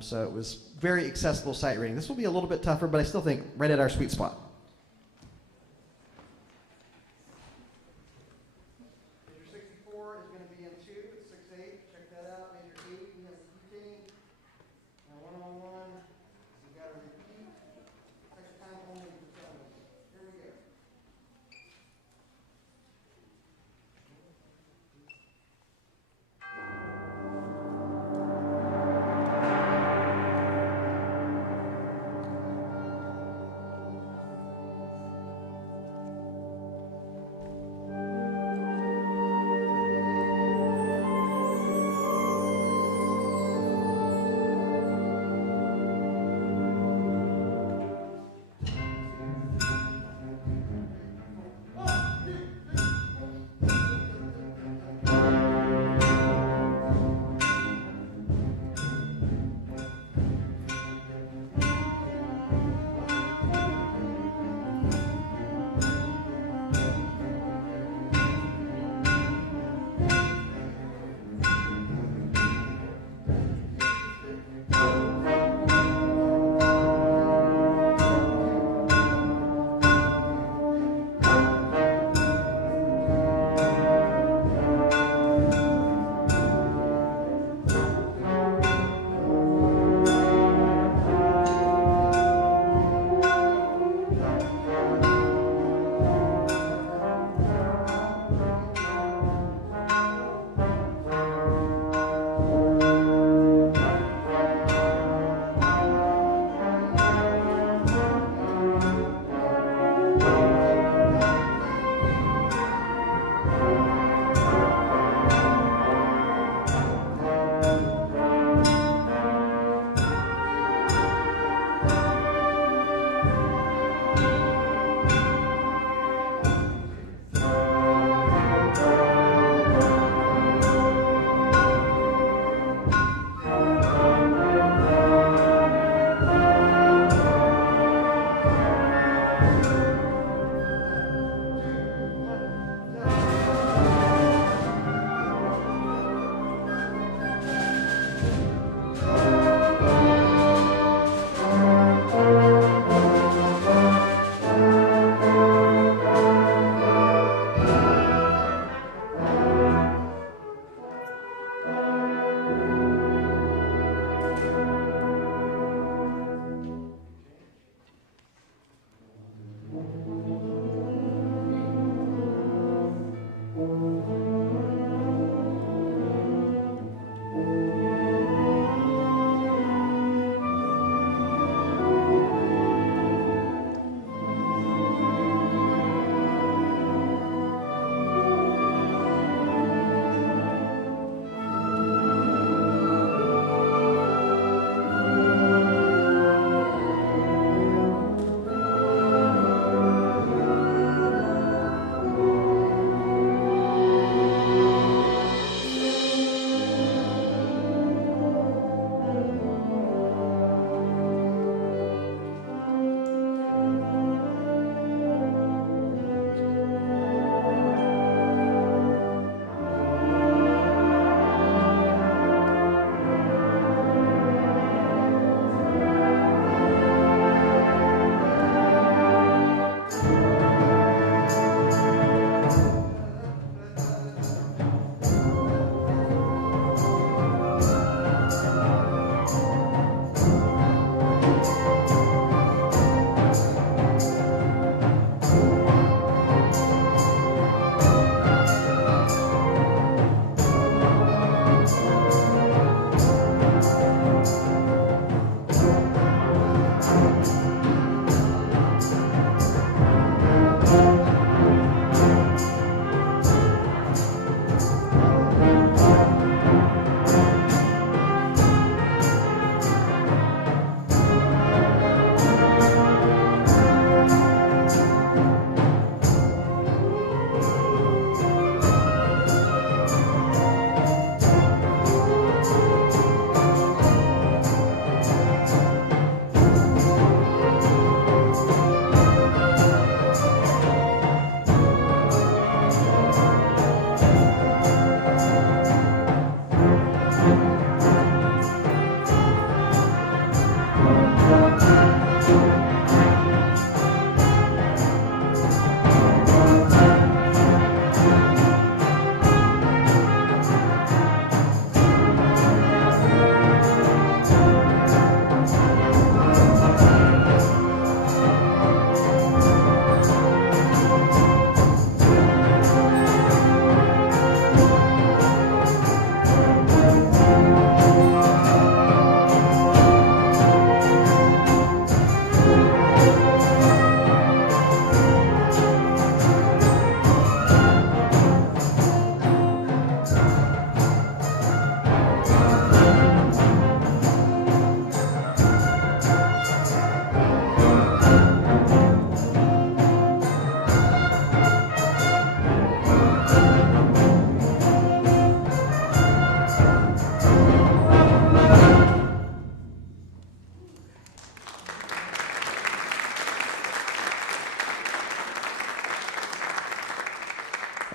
So it was very accessible sight reading. This will be a little bit tougher, but I still think right at our sweet spot. Major 64 is going to be in 2, 6/8. Check that out. Major 8, we have the routine. Now 1-on-1, you got to repeat. Second time only. Here we go.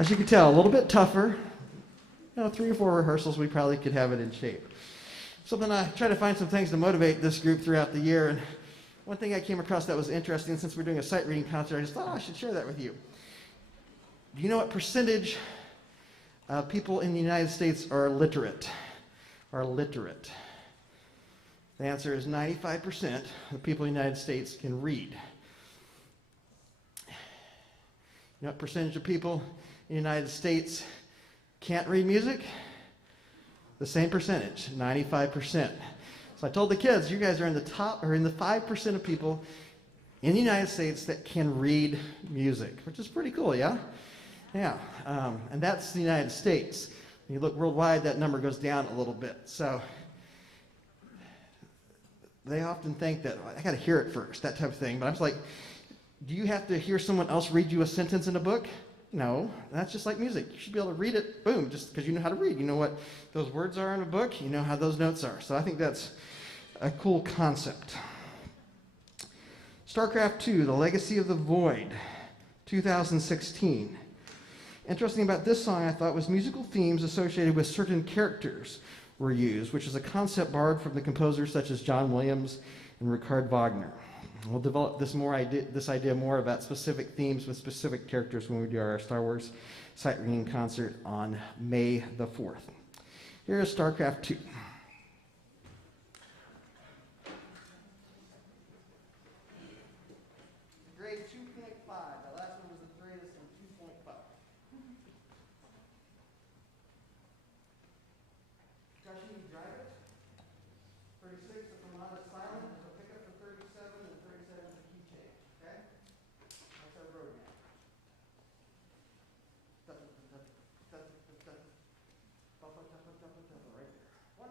As you can tell, a little bit tougher. 3 or 4 rehearsals, we probably could have it in shape. Something I try to find some things to motivate this group throughout the year, and one thing I came across that was interesting, since we're doing a sight reading concert, I just thought, I should share that with you. Do you know what percentage of people in the United States are literate? The answer is 95% of people in the United States can read. You know what percentage of people in the United States can't read music? The same percentage, 95%. So I told the kids, you guys are in the top, or in the 5% of people in the United States that can read music, which is pretty cool, yeah? Yeah, and that's the United States. When you look worldwide, that number goes down a little bit. So they often think that, I got to hear it first, that type of thing. But I'm just like, do you have to hear someone else read you a sentence in a book? No, that's just like music. You should be able to read it, boom, just because you know how to read. You know what those words are in a book, you know how those notes are. So I think that's a cool concept. StarCraft II, The Legacy of the Void, 2016. Interesting about this song, I thought, was musical themes associated with certain characters were used, which is a concept borrowed from the composers such as John Williams and Richard Wagner. We'll develop this idea more about specific themes with specific characters when we do our Star Wars sight reading concert on May the 4th. Here is StarCraft II. Grade 2.5. The last one was the greatest in 2.5. Josh, you drive it? 36, if I'm on it silent, there's a pickup for 37, and 37 is a key change, okay? That's our road map. Right there. 1.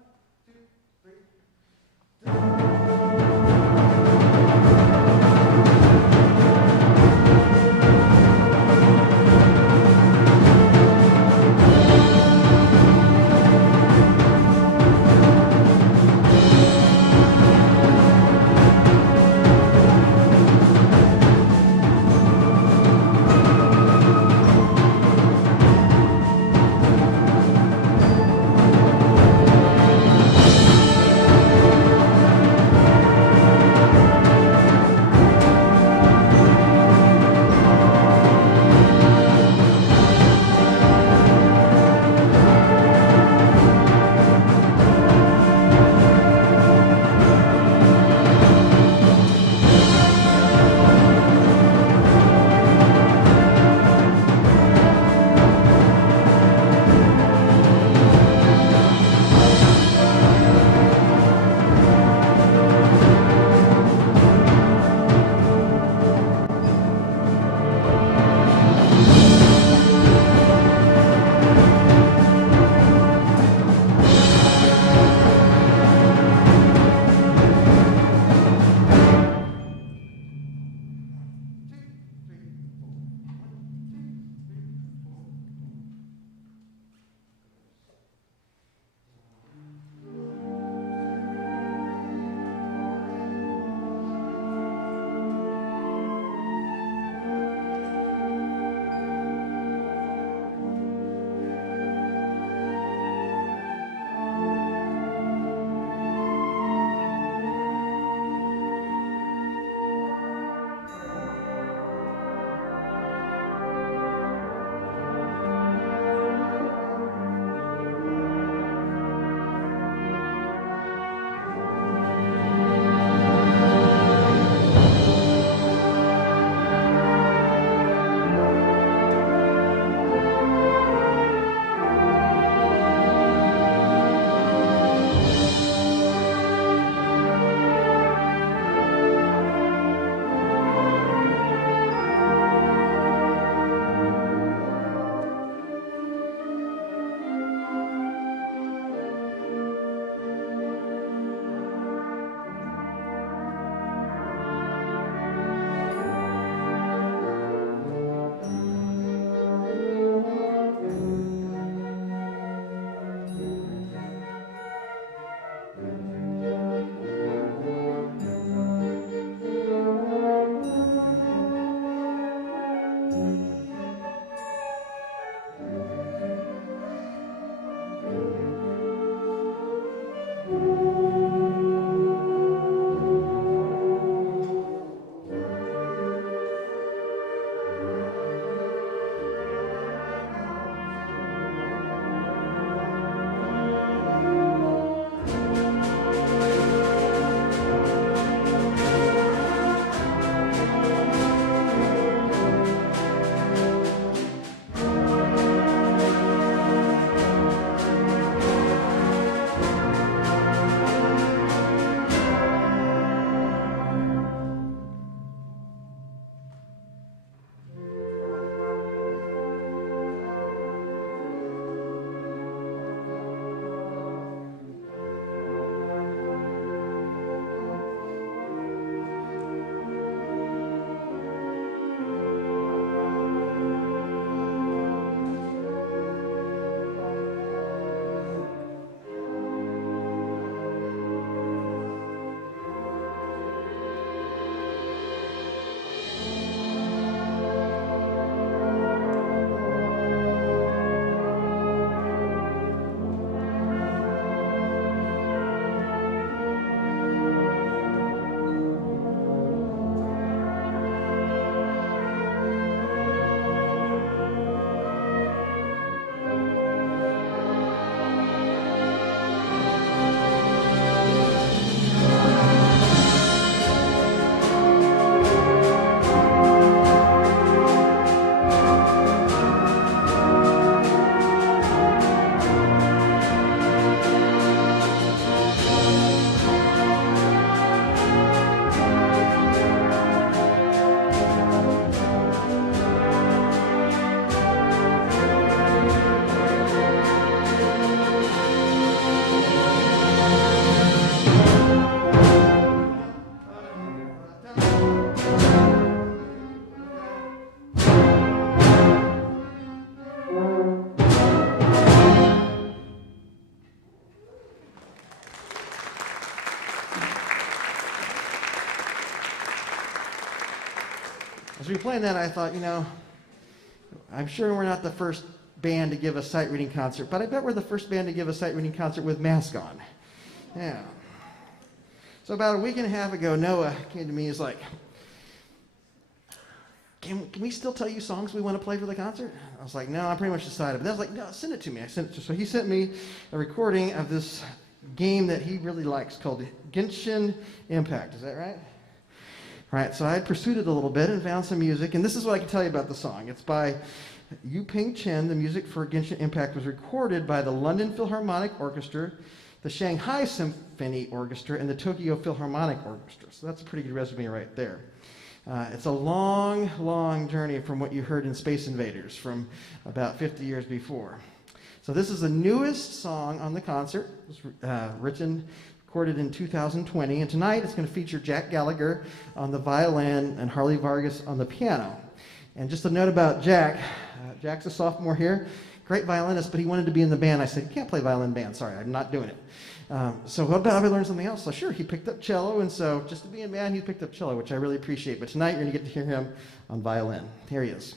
as we were playing that, I thought, I'm sure we're not the first band to give a sight reading concert, but I bet we're the first band to give a sight reading concert with mask on. Yeah. So about a week and a half ago, Noah came to me. He's like, can we still tell you songs we want to play for the concert? I was like, no, I'm pretty much decided. But I was like, no, send it to me. So he sent me a recording of this game that he really likes called Genshin Impact. Is that right? Right, so I pursued it a little bit and found some music, and this is what I can tell you about the song. It's by Yu Ping Chen. The music for Genshin Impact was recorded by the London Philharmonic Orchestra, the Shanghai Symphony Orchestra, and the Tokyo Philharmonic Orchestra. So that's a pretty good resume right there. It's a long, long journey from what you heard in Space Invaders from about 50 years before. So this is the newest song on the concert. It was recorded in 2020, and tonight it's going to feature Jack Gallagher on the violin and Harley Vargas on the piano. And just a note about Jack, Jack's a sophomore here, great violinist, but he wanted to be in the band. I said, you can't play violin band, sorry, I'm not doing it. So what about if I learn something else? So sure, he picked up cello, and so just to be in band, he picked up cello, which I really appreciate. But tonight you're going to get to hear him on violin. Here he is.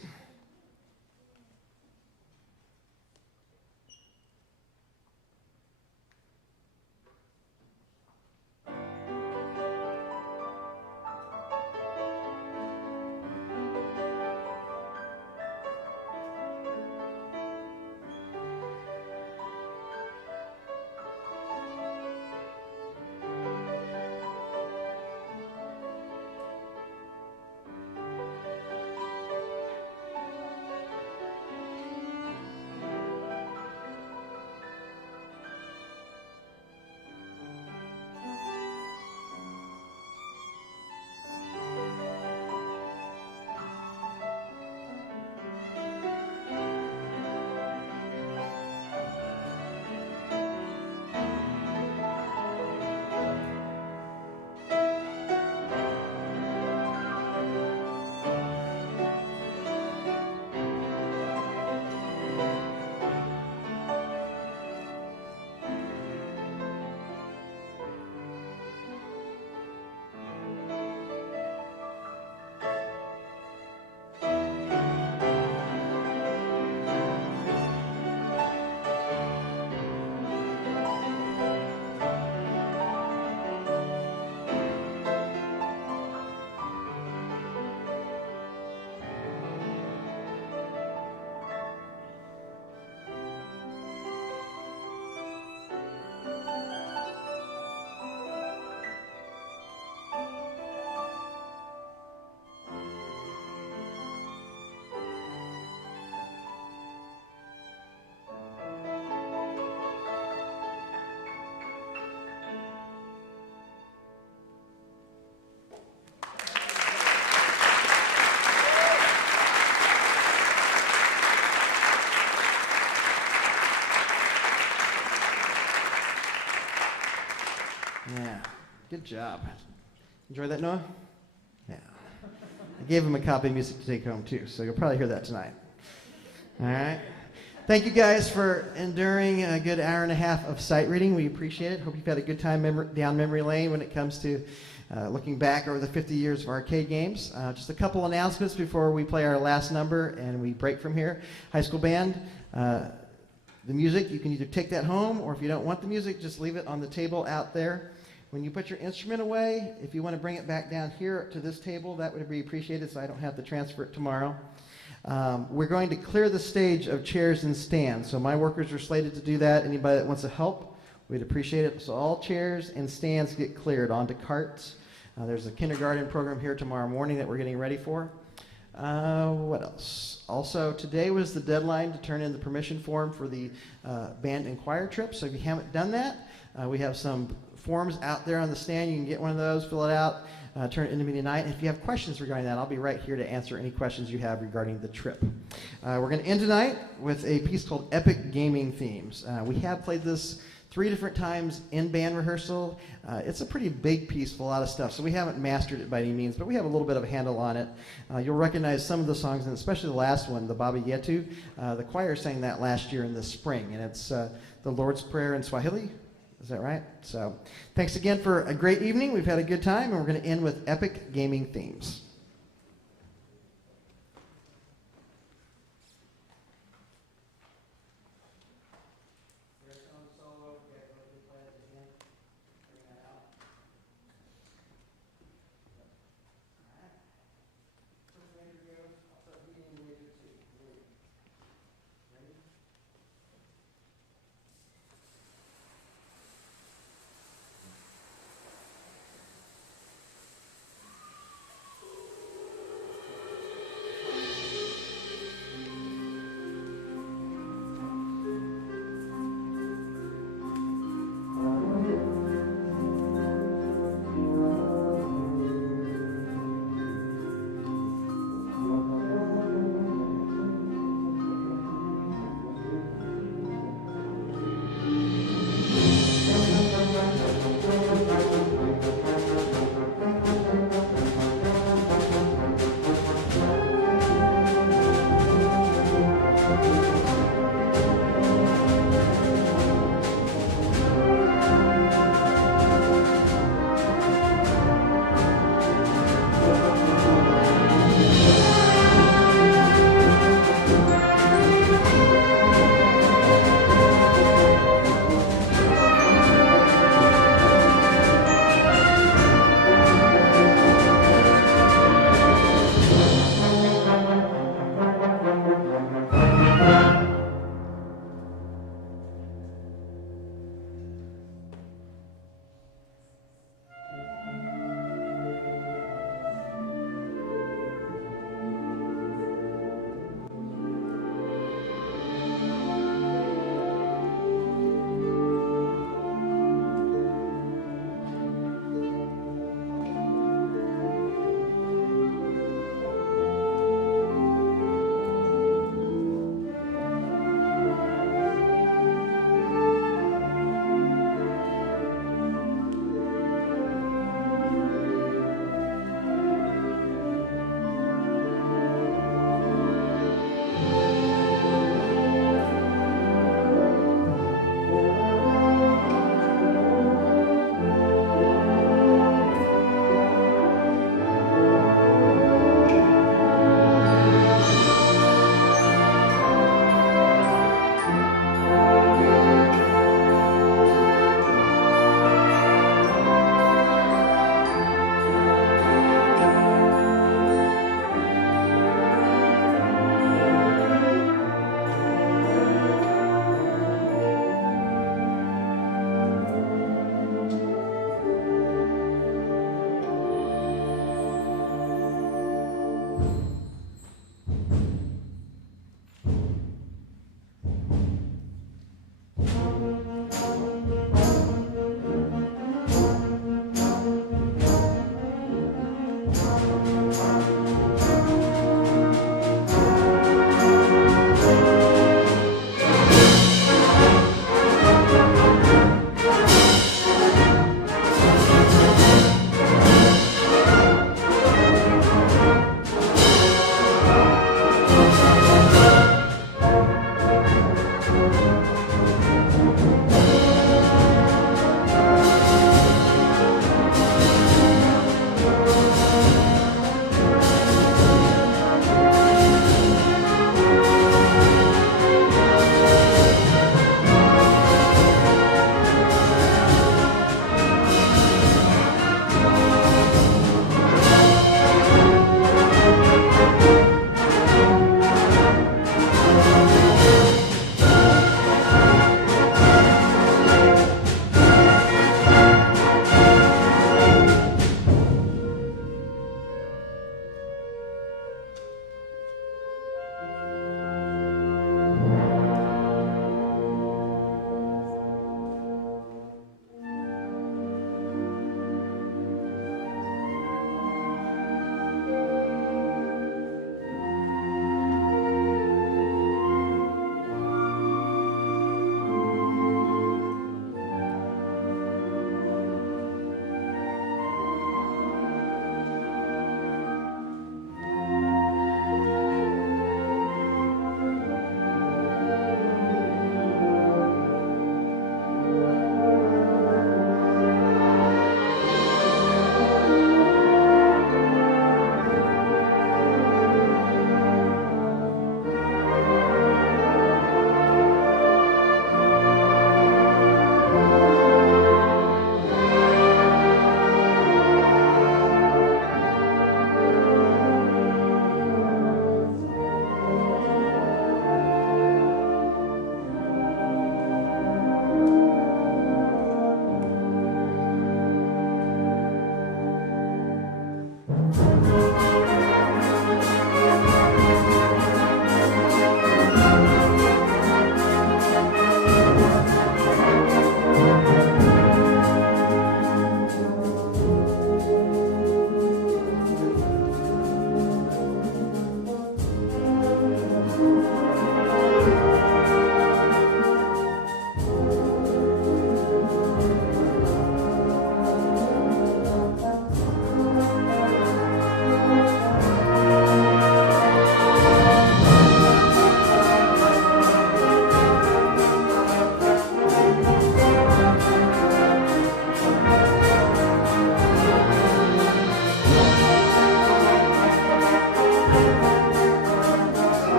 Yeah, good job. Enjoy that, Noah? Yeah. I gave him a copy of music to take home, too, so you'll probably hear that tonight. All right. Thank you guys for enduring a good hour and a half of sight reading. We appreciate it. Hope you've had a good time down memory lane when it comes to looking back over the 50 years of arcade games. Just a couple announcements before we play our last number and we break from here. High school band, the music, you can either take that home, or if you don't want the music, just leave it on the table out there. When you put your instrument away, if you want to bring it back down here to this table, that would be appreciated so I don't have to transfer it tomorrow. We're going to clear the stage of chairs and stands, so my workers are slated to do that. Anybody that wants to help, we'd appreciate it. So all chairs and stands get cleared onto carts. There's a kindergarten program here tomorrow morning that we're getting ready for. What else? Also, today was the deadline to turn in the permission form for the band and choir trip, so if you haven't done that, we have some forms out there on the stand. You can get one of those, fill it out, turn it into me tonight. And if you have questions regarding that, I'll be right here to answer any questions you have regarding the trip. We're going to end tonight with a piece called Epic Gaming Themes. We have played this 3 different times in band rehearsal. It's a pretty big piece with a lot of stuff, so we haven't mastered it by any means, but we have a little bit of a handle on it. You'll recognize some of the songs, and especially the last one, the Baba Yetu. The choir sang that last year in the spring, and it's the Lord's Prayer in Swahili. Is that right? So thanks again for a great evening. We've had a good time, and we're going to end with Epic Gaming Themes.